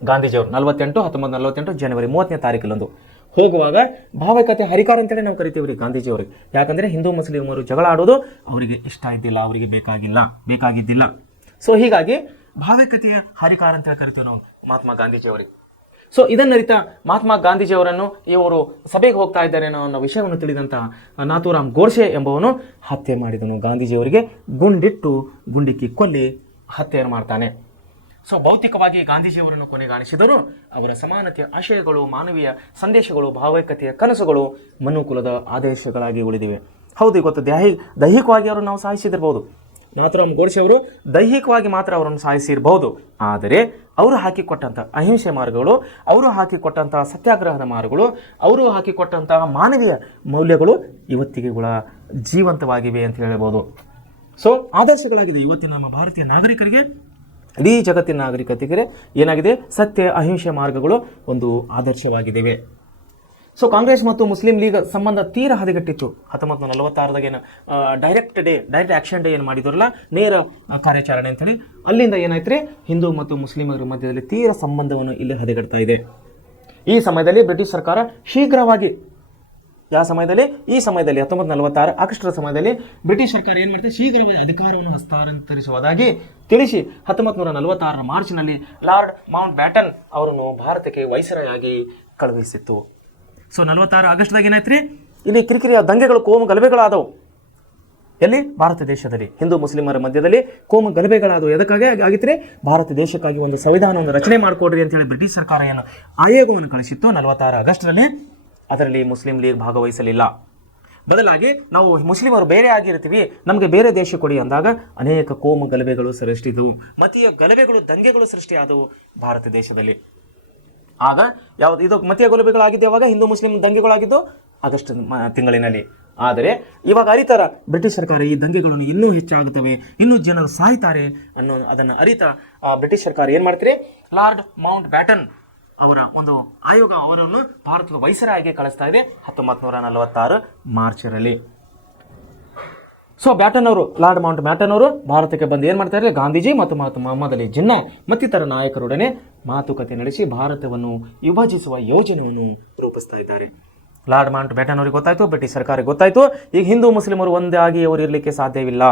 ಗಾಂಧೀಜಿಯವರು 1948 ಜನವರಿ 30ನೇ ತಾರೀಕಲ್ಲೊಂದು ಹೋಗುವಾಗ ಭಾವೈಕ್ಯತೆ ಹರಿಕಾರ ಅಂತೇಳಿ ನಾವು ಕರಿತೀವ್ರಿ ಗಾಂಧೀಜಿಯವ್ರಿಗೆ. ಯಾಕಂದ್ರೆ ಹಿಂದೂ ಮುಸ್ಲಿಮರು ಜಗಳ ಆಡೋದು ಅವರಿಗೆ ಇಷ್ಟ ಇದ್ದಿಲ್ಲ, ಅವರಿಗೆ ಬೇಕಾಗಿದ್ದಿಲ್ಲ. ಸೊ ಹೀಗಾಗಿ ಭಾವೈಕ್ಯತೆಯ ಹರಿಕಾರ ಅಂತ ಕರಿತೀವಿ ನಾವು ಮಹಾತ್ಮ ಗಾಂಧೀಜಿಯವರಿಗೆ. ಸೊ ಇದನ್ನರಿತ ಮಹಾತ್ಮ ಗಾಂಧೀಜಿಯವರನ್ನು ಇವರು ಸಭೆಗೆ ಹೋಗ್ತಾ ಇದ್ದಾರೆ ಅನ್ನೋ ವಿಷಯವನ್ನು ತಿಳಿದಂತಹ ನಾಥೂರಾಮ್ ಗೋಡ್ಸೆ ಎಂಬುವನು ಹತ್ಯೆ ಮಾಡಿದನು. ಗಾಂಧೀಜಿಯವರಿಗೆ ಗುಂಡಿಕ್ಕಿ ಕೊಲ್ಲಿ ಹತ್ಯೆಯನ್ನು ಮಾಡ್ತಾನೆ. ಸೊ ಭೌತಿಕವಾಗಿ ಗಾಂಧೀಜಿಯವರನ್ನು ಕೊನೆಗಾಣಿಸಿದರು. ಅವರ ಸಮಾನತೆಯ ಆಶಯಗಳು, ಮಾನವೀಯ ಸಂದೇಶಗಳು, ಭಾವೈಕ್ಯತೆಯ ಕನಸುಗಳು ಮನುಕುಲದ ಆದೇಶಗಳಾಗಿ ಉಳಿದಿವೆ. ಹೌದು, ಇವತ್ತು ದೈಹಿಕವಾಗಿ ಅವರು ನಾವು ಸಾಯಿಸಿದಿರಬಹುದು. ನಾಥೂರಾಮ್ ಗೋಡ್ಸೆ ಅವರು ದೈಹಿಕವಾಗಿ ಮಾತ್ರ ಅವರನ್ನು ಸಾಯಿಸಿರಬಹುದು. ಆದರೆ ಅವರು ಹಾಕಿಕೊಟ್ಟಂತಹ ಅಹಿಂಸೆ ಮಾರ್ಗಗಳು, ಅವರು ಹಾಕಿಕೊಟ್ಟಂತಹ ಸತ್ಯಾಗ್ರಹದ ಮಾರ್ಗಗಳು, ಅವರು ಹಾಕಿಕೊಟ್ಟಂತಹ ಮಾನವೀಯ ಮೌಲ್ಯಗಳು ಇವತ್ತಿಗೆ ಜೀವಂತವಾಗಿವೆ ಅಂತ ಹೇಳಬಹುದು. ಸೊ ಆದರ್ಶಗಳಾಗಿದೆ ಇವತ್ತಿನ ನಮ್ಮ ಭಾರತೀಯ ನಾಗರಿಕರಿಗೆ, ಇಡೀ ಜಗತ್ತಿನ ನಾಗರಿಕತೆಗೆ ಏನಾಗಿದೆ, ಸತ್ಯ ಅಹಿಂಸೆ ಮಾರ್ಗಗಳು ಒಂದು ಆದರ್ಶವಾಗಿವೆ. ಸೊ ಕಾಂಗ್ರೆಸ್ ಮತ್ತು ಮುಸ್ಲಿಂ ಲೀಗ್ ಸಂಬಂಧ ತೀರಾ ಹದಗೆಟ್ಟಿತ್ತು. 1946ದಾಗ ಡೈರೆಕ್ಟ್ ಆಕ್ಷನ್ ಡೇ ಏನು ಮಾಡಿದ್ರಲ್ಲ, ನೇರ ಕಾರ್ಯಾಚರಣೆ ಅಂತ ಹೇಳಿ, ಅಲ್ಲಿಂದ ಏನಾಯ್ತು, ಹಿಂದೂ ಮತ್ತು ಮುಸ್ಲಿಮರ ಮಧ್ಯದಲ್ಲಿ ತೀರ ಸಂಬಂಧವನ್ನು ಇಲ್ಲಿ ಹದಗೆಡ್ತಾ ಇದೆ. ಈ ಸಮಯದಲ್ಲಿ ಬ್ರಿಟಿಷ್ ಸರ್ಕಾರ ಶೀಘ್ರವಾಗಿ, ಯಾವ ಸಮಯದಲ್ಲಿ, ಈ ಸಮಯದಲ್ಲಿ 1946 ಆಗಸ್ಟರ ಸಮಯದಲ್ಲಿ ಬ್ರಿಟಿಷ್ ಸರ್ಕಾರ ಏನು ಮಾಡುತ್ತೆ, ಶೀಘ್ರವಾಗಿ ಅಧಿಕಾರವನ್ನು ಹಸ್ತಾಂತರಿಸುವುದಾಗಿ ತಿಳಿಸಿ 1946 ಮಾರ್ಚ್ನಲ್ಲಿ ಲಾರ್ಡ್ ಮೌಂಟ್ ಬ್ಯಾಟನ್ ಅವರನ್ನು ಭಾರತಕ್ಕೆ ವೈಸರಾಯಾಗಿ ಕಳುಹಿಸಿತ್ತು. ಸೊ 46 ಆಗಸ್ಟ್ದಾಗ ಏನಾಯ್ತು, ಇಲ್ಲಿ ಕಿರಿಕಿರಿಯ ದಂಗೆಗಳು, ಕೋಮು ಗಲಭೆಗಳಾದವು. ಎಲ್ಲಿ, ಭಾರತ ದೇಶದಲ್ಲಿ ಹಿಂದೂ ಮುಸ್ಲಿಮರ ಮಧ್ಯದಲ್ಲಿ ಕೋಮು ಗಲಭೆಗಳಾದವು. ಎದಕ್ಕಾಗಿ ಆಗಿತ್ತು, ಭಾರತ ದೇಶಕ್ಕಾಗಿ ಒಂದು ಸಂವಿಧಾನವನ್ನು ರಚನೆ ಮಾಡಿಕೊಡ್ರಿ ಅಂತೇಳಿ ಬ್ರಿಟಿಷ್ ಸರ್ಕಾರ ಏನು ಆಯೋಗವನ್ನು ಕಳಿಸಿತ್ತು 46 ಆಗಸ್ಟ್ರಲ್ಲಿ. ಅದರಲ್ಲಿ ಮುಸ್ಲಿಂ ಲೀಗ್ ಭಾಗವಹಿಸಲಿಲ್ಲ. ಬದಲಾಗಿ ನಾವು ಮುಸ್ಲಿಮರು ಬೇರೆ ಆಗಿರ್ತೀವಿ, ನಮಗೆ ಬೇರೆ ದೇಶ ಕೊಡಿ ಅಂದಾಗ ಅನೇಕ ಕೋಮು ಗಲಭೆಗಳು ಸೃಷ್ಟಿಸಿದವು, ಮತೀಯ ಗಲಭೆಗಳು, ದಂಗೆಗಳು ಸೃಷ್ಟಿಯಾದವು ಭಾರತ ದೇಶದಲ್ಲಿ. ಆಗ ಇದು ಮತೀಯ ಗಲಭೆಗಳಾಗಿದ್ದು ಯಾವಾಗ, ಹಿಂದೂ ಮುಸ್ಲಿಂ ದಂಗೆಗಳಾಗಿದ್ದು ಆಗಸ್ಟ್ ತಿಂಗಳಿನಲ್ಲಿ. ಆದರೆ ಇವಾಗ ಅರಿತಾರ ಬ್ರಿಟಿಷ್ ಸರ್ಕಾರ ಈ ದಂಗೆಗಳನ್ನು ಇನ್ನೂ ಹೆಚ್ಚಾಗುತ್ತವೆ, ಇನ್ನೂ ಜನರು ಸಾಯ್ತಾರೆ ಅದನ್ನು ಅರಿತ ಬ್ರಿಟಿಷ್ ಸರ್ಕಾರ ಏನು ಮಾಡ್ತಾರೆ, ಲಾರ್ಡ್ ಮೌಂಟ್ ಬ್ಯಾಟನ್ ಅವರ ಒಂದು ಆಯೋಗ ಅವರನ್ನು ಭಾರತದ ವೈಸರಾಯಾಗಿ ಕಳಿಸ್ತಾ ಇದೆ 1946 ಮಾರ್ಚರಲ್ಲಿ. ಸೊ ಲಾರ್ಡ್ ಮೌಂಟ್ ಬ್ಯಾಟನ್ ಅವರು ಭಾರತಕ್ಕೆ ಬಂದು ಏನು ಮಾಡ್ತಾರೆ, ಗಾಂಧೀಜಿ ಮತ್ತು ಮೊಹಮ್ಮದ್ ಅಲಿ ಜಿನ್ನಾ ಮತ್ತಿತರ ನಾಯಕರೊಡನೆ ಮಾತುಕತೆ ನಡೆಸಿ ಭಾರತವನ್ನು ವಿಭಜಿಸುವ ಯೋಜನೆಯನ್ನು ರೂಪಿಸ್ತಾ ಇದ್ದಾರೆ. ಲಾರ್ಡ್ ಮೌಂಟ್ ಬ್ಯಾಟನ್ ಅವರಿಗೆ ಗೊತ್ತಾಯ್ತು, ಬ್ರಿಟಿಷ್ ಸರ್ಕಾರಕ್ಕೆ ಗೊತ್ತಾಯ್ತು, ಈಗ ಹಿಂದೂ ಮುಸ್ಲಿಮರು ಒಂದೇ ಆಗಿ ಅವರು ಇರಲಿಕ್ಕೆ ಸಾಧ್ಯವಿಲ್ಲ.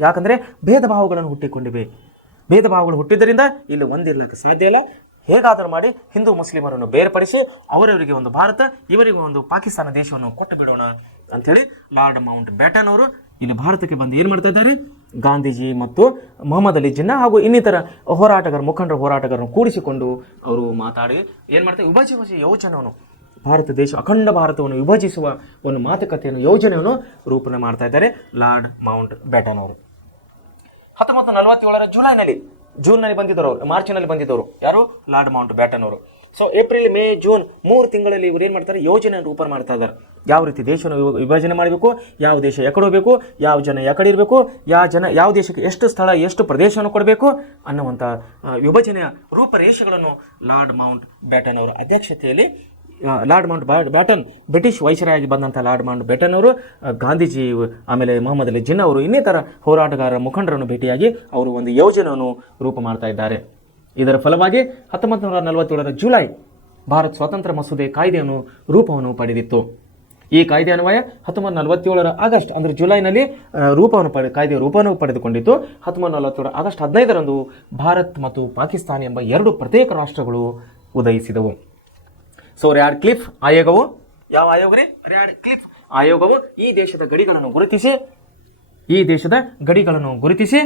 ಯಾಕಂದ್ರೆ ಭೇದ ಭಾವಗಳನ್ನು ಹುಟ್ಟಿಕೊಂಡಿವೆ. ಭೇದ ಭಾವಗಳು ಹುಟ್ಟಿದ್ದರಿಂದ ಇಲ್ಲಿ ಒಂದಿರ್ಲಿಕ್ಕೆ ಸಾಧ್ಯ ಇಲ್ಲ. ಹೇಗಾದರೂ ಮಾಡಿ ಹಿಂದೂ ಮುಸ್ಲಿಮರನ್ನು ಬೇರ್ಪಡಿಸಿ ಅವರವರಿಗೆ ಒಂದು ಭಾರತ, ಇವರಿಗೆ ಒಂದು ಪಾಕಿಸ್ತಾನ ದೇಶವನ್ನು ಕೊಟ್ಟು ಬಿಡೋಣ ಅಂಥೇಳಿ ಲಾರ್ಡ್ ಮೌಂಟ್ ಬ್ಯಾಟನ್ ಅವರು ಇಲ್ಲಿ ಭಾರತಕ್ಕೆ ಬಂದು ಏನು ಮಾಡ್ತಾ ಇದ್ದಾರೆ, ಗಾಂಧೀಜಿ ಮತ್ತು ಮೊಹಮ್ಮದ್ ಅಲಿ ಜಿನ್ನಾ ಹಾಗೂ ಇನ್ನಿತರ ಮುಖಂಡರ ಹೋರಾಟಗಾರರನ್ನು ಕೂಡಿಸಿಕೊಂಡು ಅವರು ಮಾತಾಡಿ ಏನು ಮಾಡ್ತಾರೆ, ವಿಭಜಿಸುವ ಯೋಜನೆಯನ್ನು, ಭಾರತ ದೇಶ ಅಖಂಡ ಭಾರತವನ್ನು ವಿಭಜಿಸುವ ಒಂದು ಮಾತುಕತೆಯನ್ನು ಯೋಜನೆಯನ್ನು ರೂಪಣೆ ಮಾಡ್ತಾ ಇದ್ದಾರೆ ಲಾರ್ಡ್ ಮೌಂಟ್ ಬ್ಯಾಟನ್ ಅವರು. 1947 ಜೂನ್ನಲ್ಲಿ ಬಂದಿದ್ದರು ಅವರು, ಮಾರ್ಚ್ನಲ್ಲಿ ಬಂದಿದ್ದವರು ಯಾರು, ಲಾರ್ಡ್ ಮೌಂಟ್ ಬ್ಯಾಟನ್ ಅವರು. ಸೊ ಏಪ್ರಿಲ್, ಮೇ, ಜೂನ್ 3 ತಿಂಗಳಲ್ಲಿ ಇವರು ಏನು ಮಾಡ್ತಾರೆ, ಯೋಜನೆ ರೂಪಣೆ ಮಾಡ್ತಾ ಇದ್ದಾರೆ. ಯಾವ ರೀತಿ ದೇಶವನ್ನು ವಿಭಜನೆ ಮಾಡಬೇಕು, ಯಾವ ದೇಶ ಎಕಡೆ ಹೋಗಬೇಕು, ಯಾವ ಜನ ಎಕಡೆ ಇರಬೇಕು, ಯಾವ ದೇಶಕ್ಕೆ ಎಷ್ಟು ಸ್ಥಳ ಎಷ್ಟು ಪ್ರದೇಶವನ್ನು ಕೊಡಬೇಕು ಅನ್ನುವಂಥ ವಿಭಜನೆಯ ರೂಪರೇಷೆಗಳನ್ನು ಲಾರ್ಡ್ ಮೌಂಟ್ ಬ್ಯಾಟನ್ ಅವರ ಅಧ್ಯಕ್ಷತೆಯಲ್ಲಿ ಲಾರ್ಡ್ ಮೌಂಟ್ ಬ್ಯಾಟನ್ ಬ್ರಿಟಿಷ್ ವೈಸರಾಯಾಗಿ ಬಂದಂಥ ಲಾರ್ಡ್ ಮೌಂಟ್ ಬ್ಯಾಟನ್ ಅವರು ಗಾಂಧೀಜಿ ಆಮೇಲೆ ಮೊಹಮ್ಮದ್ ಅಲಿ ಜಿನ್ನಾ ಅವರು ಇನ್ನಿತರ ಹೋರಾಟಗಾರರ ಮುಖಂಡರನ್ನು ಭೇಟಿಯಾಗಿ ಅವರು ಒಂದು ಯೋಜನೆಯನ್ನು ರೂಪ ಮಾಡ್ತಾ ಇದ್ದಾರೆ. ಇದರ ಫಲವಾಗಿ 1947 ಜುಲೈ ಭಾರತ ಸ್ವಾತಂತ್ರ್ಯ ಮಸೂದೆ ಕಾಯ್ದೆಯನ್ನು ರೂಪವನ್ನು ಪಡೆದಿತ್ತು. ಈ ಕಾಯ್ದೆ ಅನ್ವಯ 1947 ಆಗಸ್ಟ್ ಅಂದರೆ ಜುಲೈನಲ್ಲಿ ಕಾಯ್ದೆಯ ರೂಪವನ್ನು ಪಡೆದುಕೊಂಡಿತ್ತು. 1947 ಆಗಸ್ಟ್ 15ರಂದು ಭಾರತ್ ಮತ್ತು ಪಾಕಿಸ್ತಾನ ಎಂಬ 2 ಪ್ರತ್ಯೇಕ ರಾಷ್ಟ್ರಗಳು ಉದಯಿಸಿದವು. ಸೊ ರ್ಯಾಡ್ ಕ್ಲಿಫ್ ಆಯೋಗವು, ಯಾವ ಆಯೋಗ ರೀ, ರ್ಯಾಡ್ ಕ್ಲಿಫ್ ಆಯೋಗವು ಈ ದೇಶದ ಗಡಿಗಳನ್ನು ಗುರುತಿಸಿ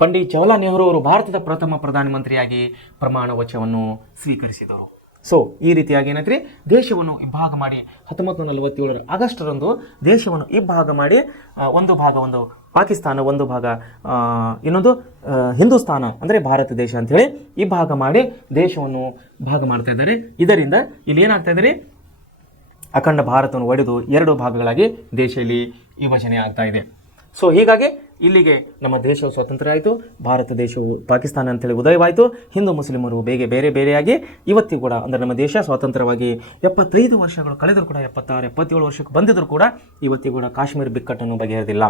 ಪಂಡಿತ್ ಜವಾಹರ್ಲಾಲ್ ನೆಹರು ಅವರು ಭಾರತದ ಪ್ರಥಮ ಪ್ರಧಾನಮಂತ್ರಿಯಾಗಿ ಪ್ರಮಾಣ ವಚನವನ್ನು ಸ್ವೀಕರಿಸಿದರು. ಸೊ ಈ ರೀತಿಯಾಗಿ ಏನೈತ್ರಿ, ದೇಶವನ್ನು ಇಬ್ಬಾಗ ಮಾಡಿ 1947 ಆಗಸ್ಟರಂದು ದೇಶವನ್ನು ಇಬ್ಬಾಗ ಮಾಡಿ ಒಂದು ಪಾಕಿಸ್ತಾನ, ಒಂದು ಭಾಗ ಇನ್ನೊಂದು ಹಿಂದೂಸ್ತಾನ ಅಂದರೆ ಭಾರತ ದೇಶ ಅಂಥೇಳಿ ಇಬ್ಬಾಗ ಮಾಡಿ ದೇಶವನ್ನು ಭಾಗ ಮಾಡ್ತಾ ಇದ್ದಾರೆ. ಇದರಿಂದ ಇಲ್ಲಿ ಏನಾಗ್ತಾ ಇದ್ದಾರೆ, ಅಖಂಡ ಭಾರತವನ್ನು ಒಡೆದು 2 ಭಾಗಗಳಾಗಿ ದೇಶ ಇಲ್ಲಿ ವಿಭಜನೆ ಆಗ್ತಾ ಇದೆ. ಸೊ ಹೀಗಾಗಿ ಇಲ್ಲಿಗೆ ನಮ್ಮ ದೇಶವು ಸ್ವತಂತ್ರ ಆಯಿತು, ಭಾರತ ದೇಶವು ಪಾಕಿಸ್ತಾನ ಅಂತೇಳಿ ಉದಯವಾಯಿತು. ಹಿಂದೂ ಮುಸ್ಲಿಮರು ಬೇರೆಯಾಗಿ ಇವತ್ತಿಗೂ ಕೂಡ ಅಂದರೆ ನಮ್ಮ ದೇಶ ಸ್ವತಂತ್ರವಾಗಿ 75 ವರ್ಷಗಳು ಕಳೆದರೂ ಕೂಡ 76, 77 ವರ್ಷಕ್ಕೆ ಬಂದಿದ್ರು ಕೂಡ ಇವತ್ತಿಗೂ ಕೂಡ ಕಾಶ್ಮೀರ ಬಿಕ್ಕಟ್ಟನ್ನು ಬಗೆಹರಿದಿಲ್ಲ.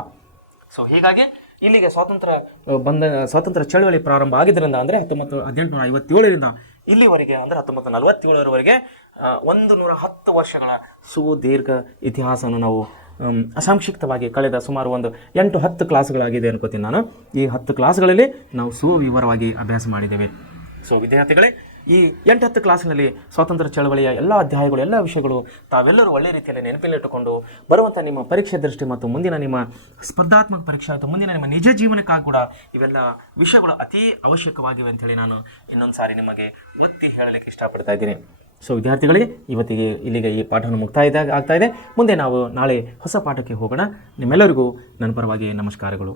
ಸೊ ಹೀಗಾಗಿ ಇಲ್ಲಿಗೆ ಸ್ವಾತಂತ್ರ್ಯ ಚಳವಳಿ ಪ್ರಾರಂಭ ಆಗಿದ್ದರಿಂದ ಅಂದರೆ 1857ರಿಂದ ಇಲ್ಲಿವರೆಗೆ ಅಂದರೆ 1947ರವರೆಗೆ 110 ವರ್ಷಗಳ ಸುದೀರ್ಘ ಇತಿಹಾಸವನ್ನು ನಾವು ಸಂಕ್ಷಿಪ್ತವಾಗಿ ಕಳೆದ ಸುಮಾರು 8-10 ಕ್ಲಾಸ್ಗಳಾಗಿದೆ ಅನ್ಕೋತೀನಿ ನಾನು. ಈ 10 ಕ್ಲಾಸ್ಗಳಲ್ಲಿ ನಾವು ಸುವಿವರವಾಗಿ ಅಭ್ಯಾಸ ಮಾಡಿದ್ದೇವೆ. ಸೊ ವಿದ್ಯಾರ್ಥಿಗಳೇ, ಈ 8-10 ಕ್ಲಾಸ್ನಲ್ಲಿ ಸ್ವಾತಂತ್ರ್ಯ ಚಳವಳಿಯ ಎಲ್ಲ ಅಧ್ಯಾಯಗಳು, ಎಲ್ಲ ವಿಷಯಗಳು ತಾವೆಲ್ಲರೂ ಒಳ್ಳೆ ರೀತಿಯಲ್ಲಿ ನೆನಪಿನಲ್ಲಿಟ್ಟುಕೊಂಡು ಬರುವಂಥ ನಿಮ್ಮ ಪರೀಕ್ಷೆ ದೃಷ್ಟಿ ಮತ್ತು ಮುಂದಿನ ನಿಮ್ಮ ಸ್ಪರ್ಧಾತ್ಮಕ ಪರೀಕ್ಷೆ ಅಥವಾ ಮುಂದಿನ ನಿಮ್ಮ ನಿಜ ಜೀವನಕ್ಕಾಗಿ ಕೂಡ ಇವೆಲ್ಲ ವಿಷಯಗಳು ಅತಿ ಅವಶ್ಯಕವಾಗಿವೆ ಅಂಥೇಳಿ ನಾನು ಇನ್ನೊಂದು ಸಾರಿ ನಿಮಗೆ ಒತ್ತಿ ಹೇಳಲಿಕ್ಕೆ ಇಷ್ಟಪಡ್ತಾ ಇದ್ದೀನಿ. ಸೊ ವಿದ್ಯಾರ್ಥಿಗಳಿಗೆ ಇಲ್ಲಿಗೆ ಈ ಪಾಠವನ್ನು ಮುಕ್ತಾಯ ಆಗ್ತಾ ಇದೆ. ಮುಂದೆ ನಾವು ನಾಳೆ ಹೊಸ ಪಾಠಕ್ಕೆ ಹೋಗೋಣ. ನಿಮ್ಮೆಲ್ಲರಿಗೂ ನನ್ನ ಪರವಾಗಿ ನಮಸ್ಕಾರಗಳು.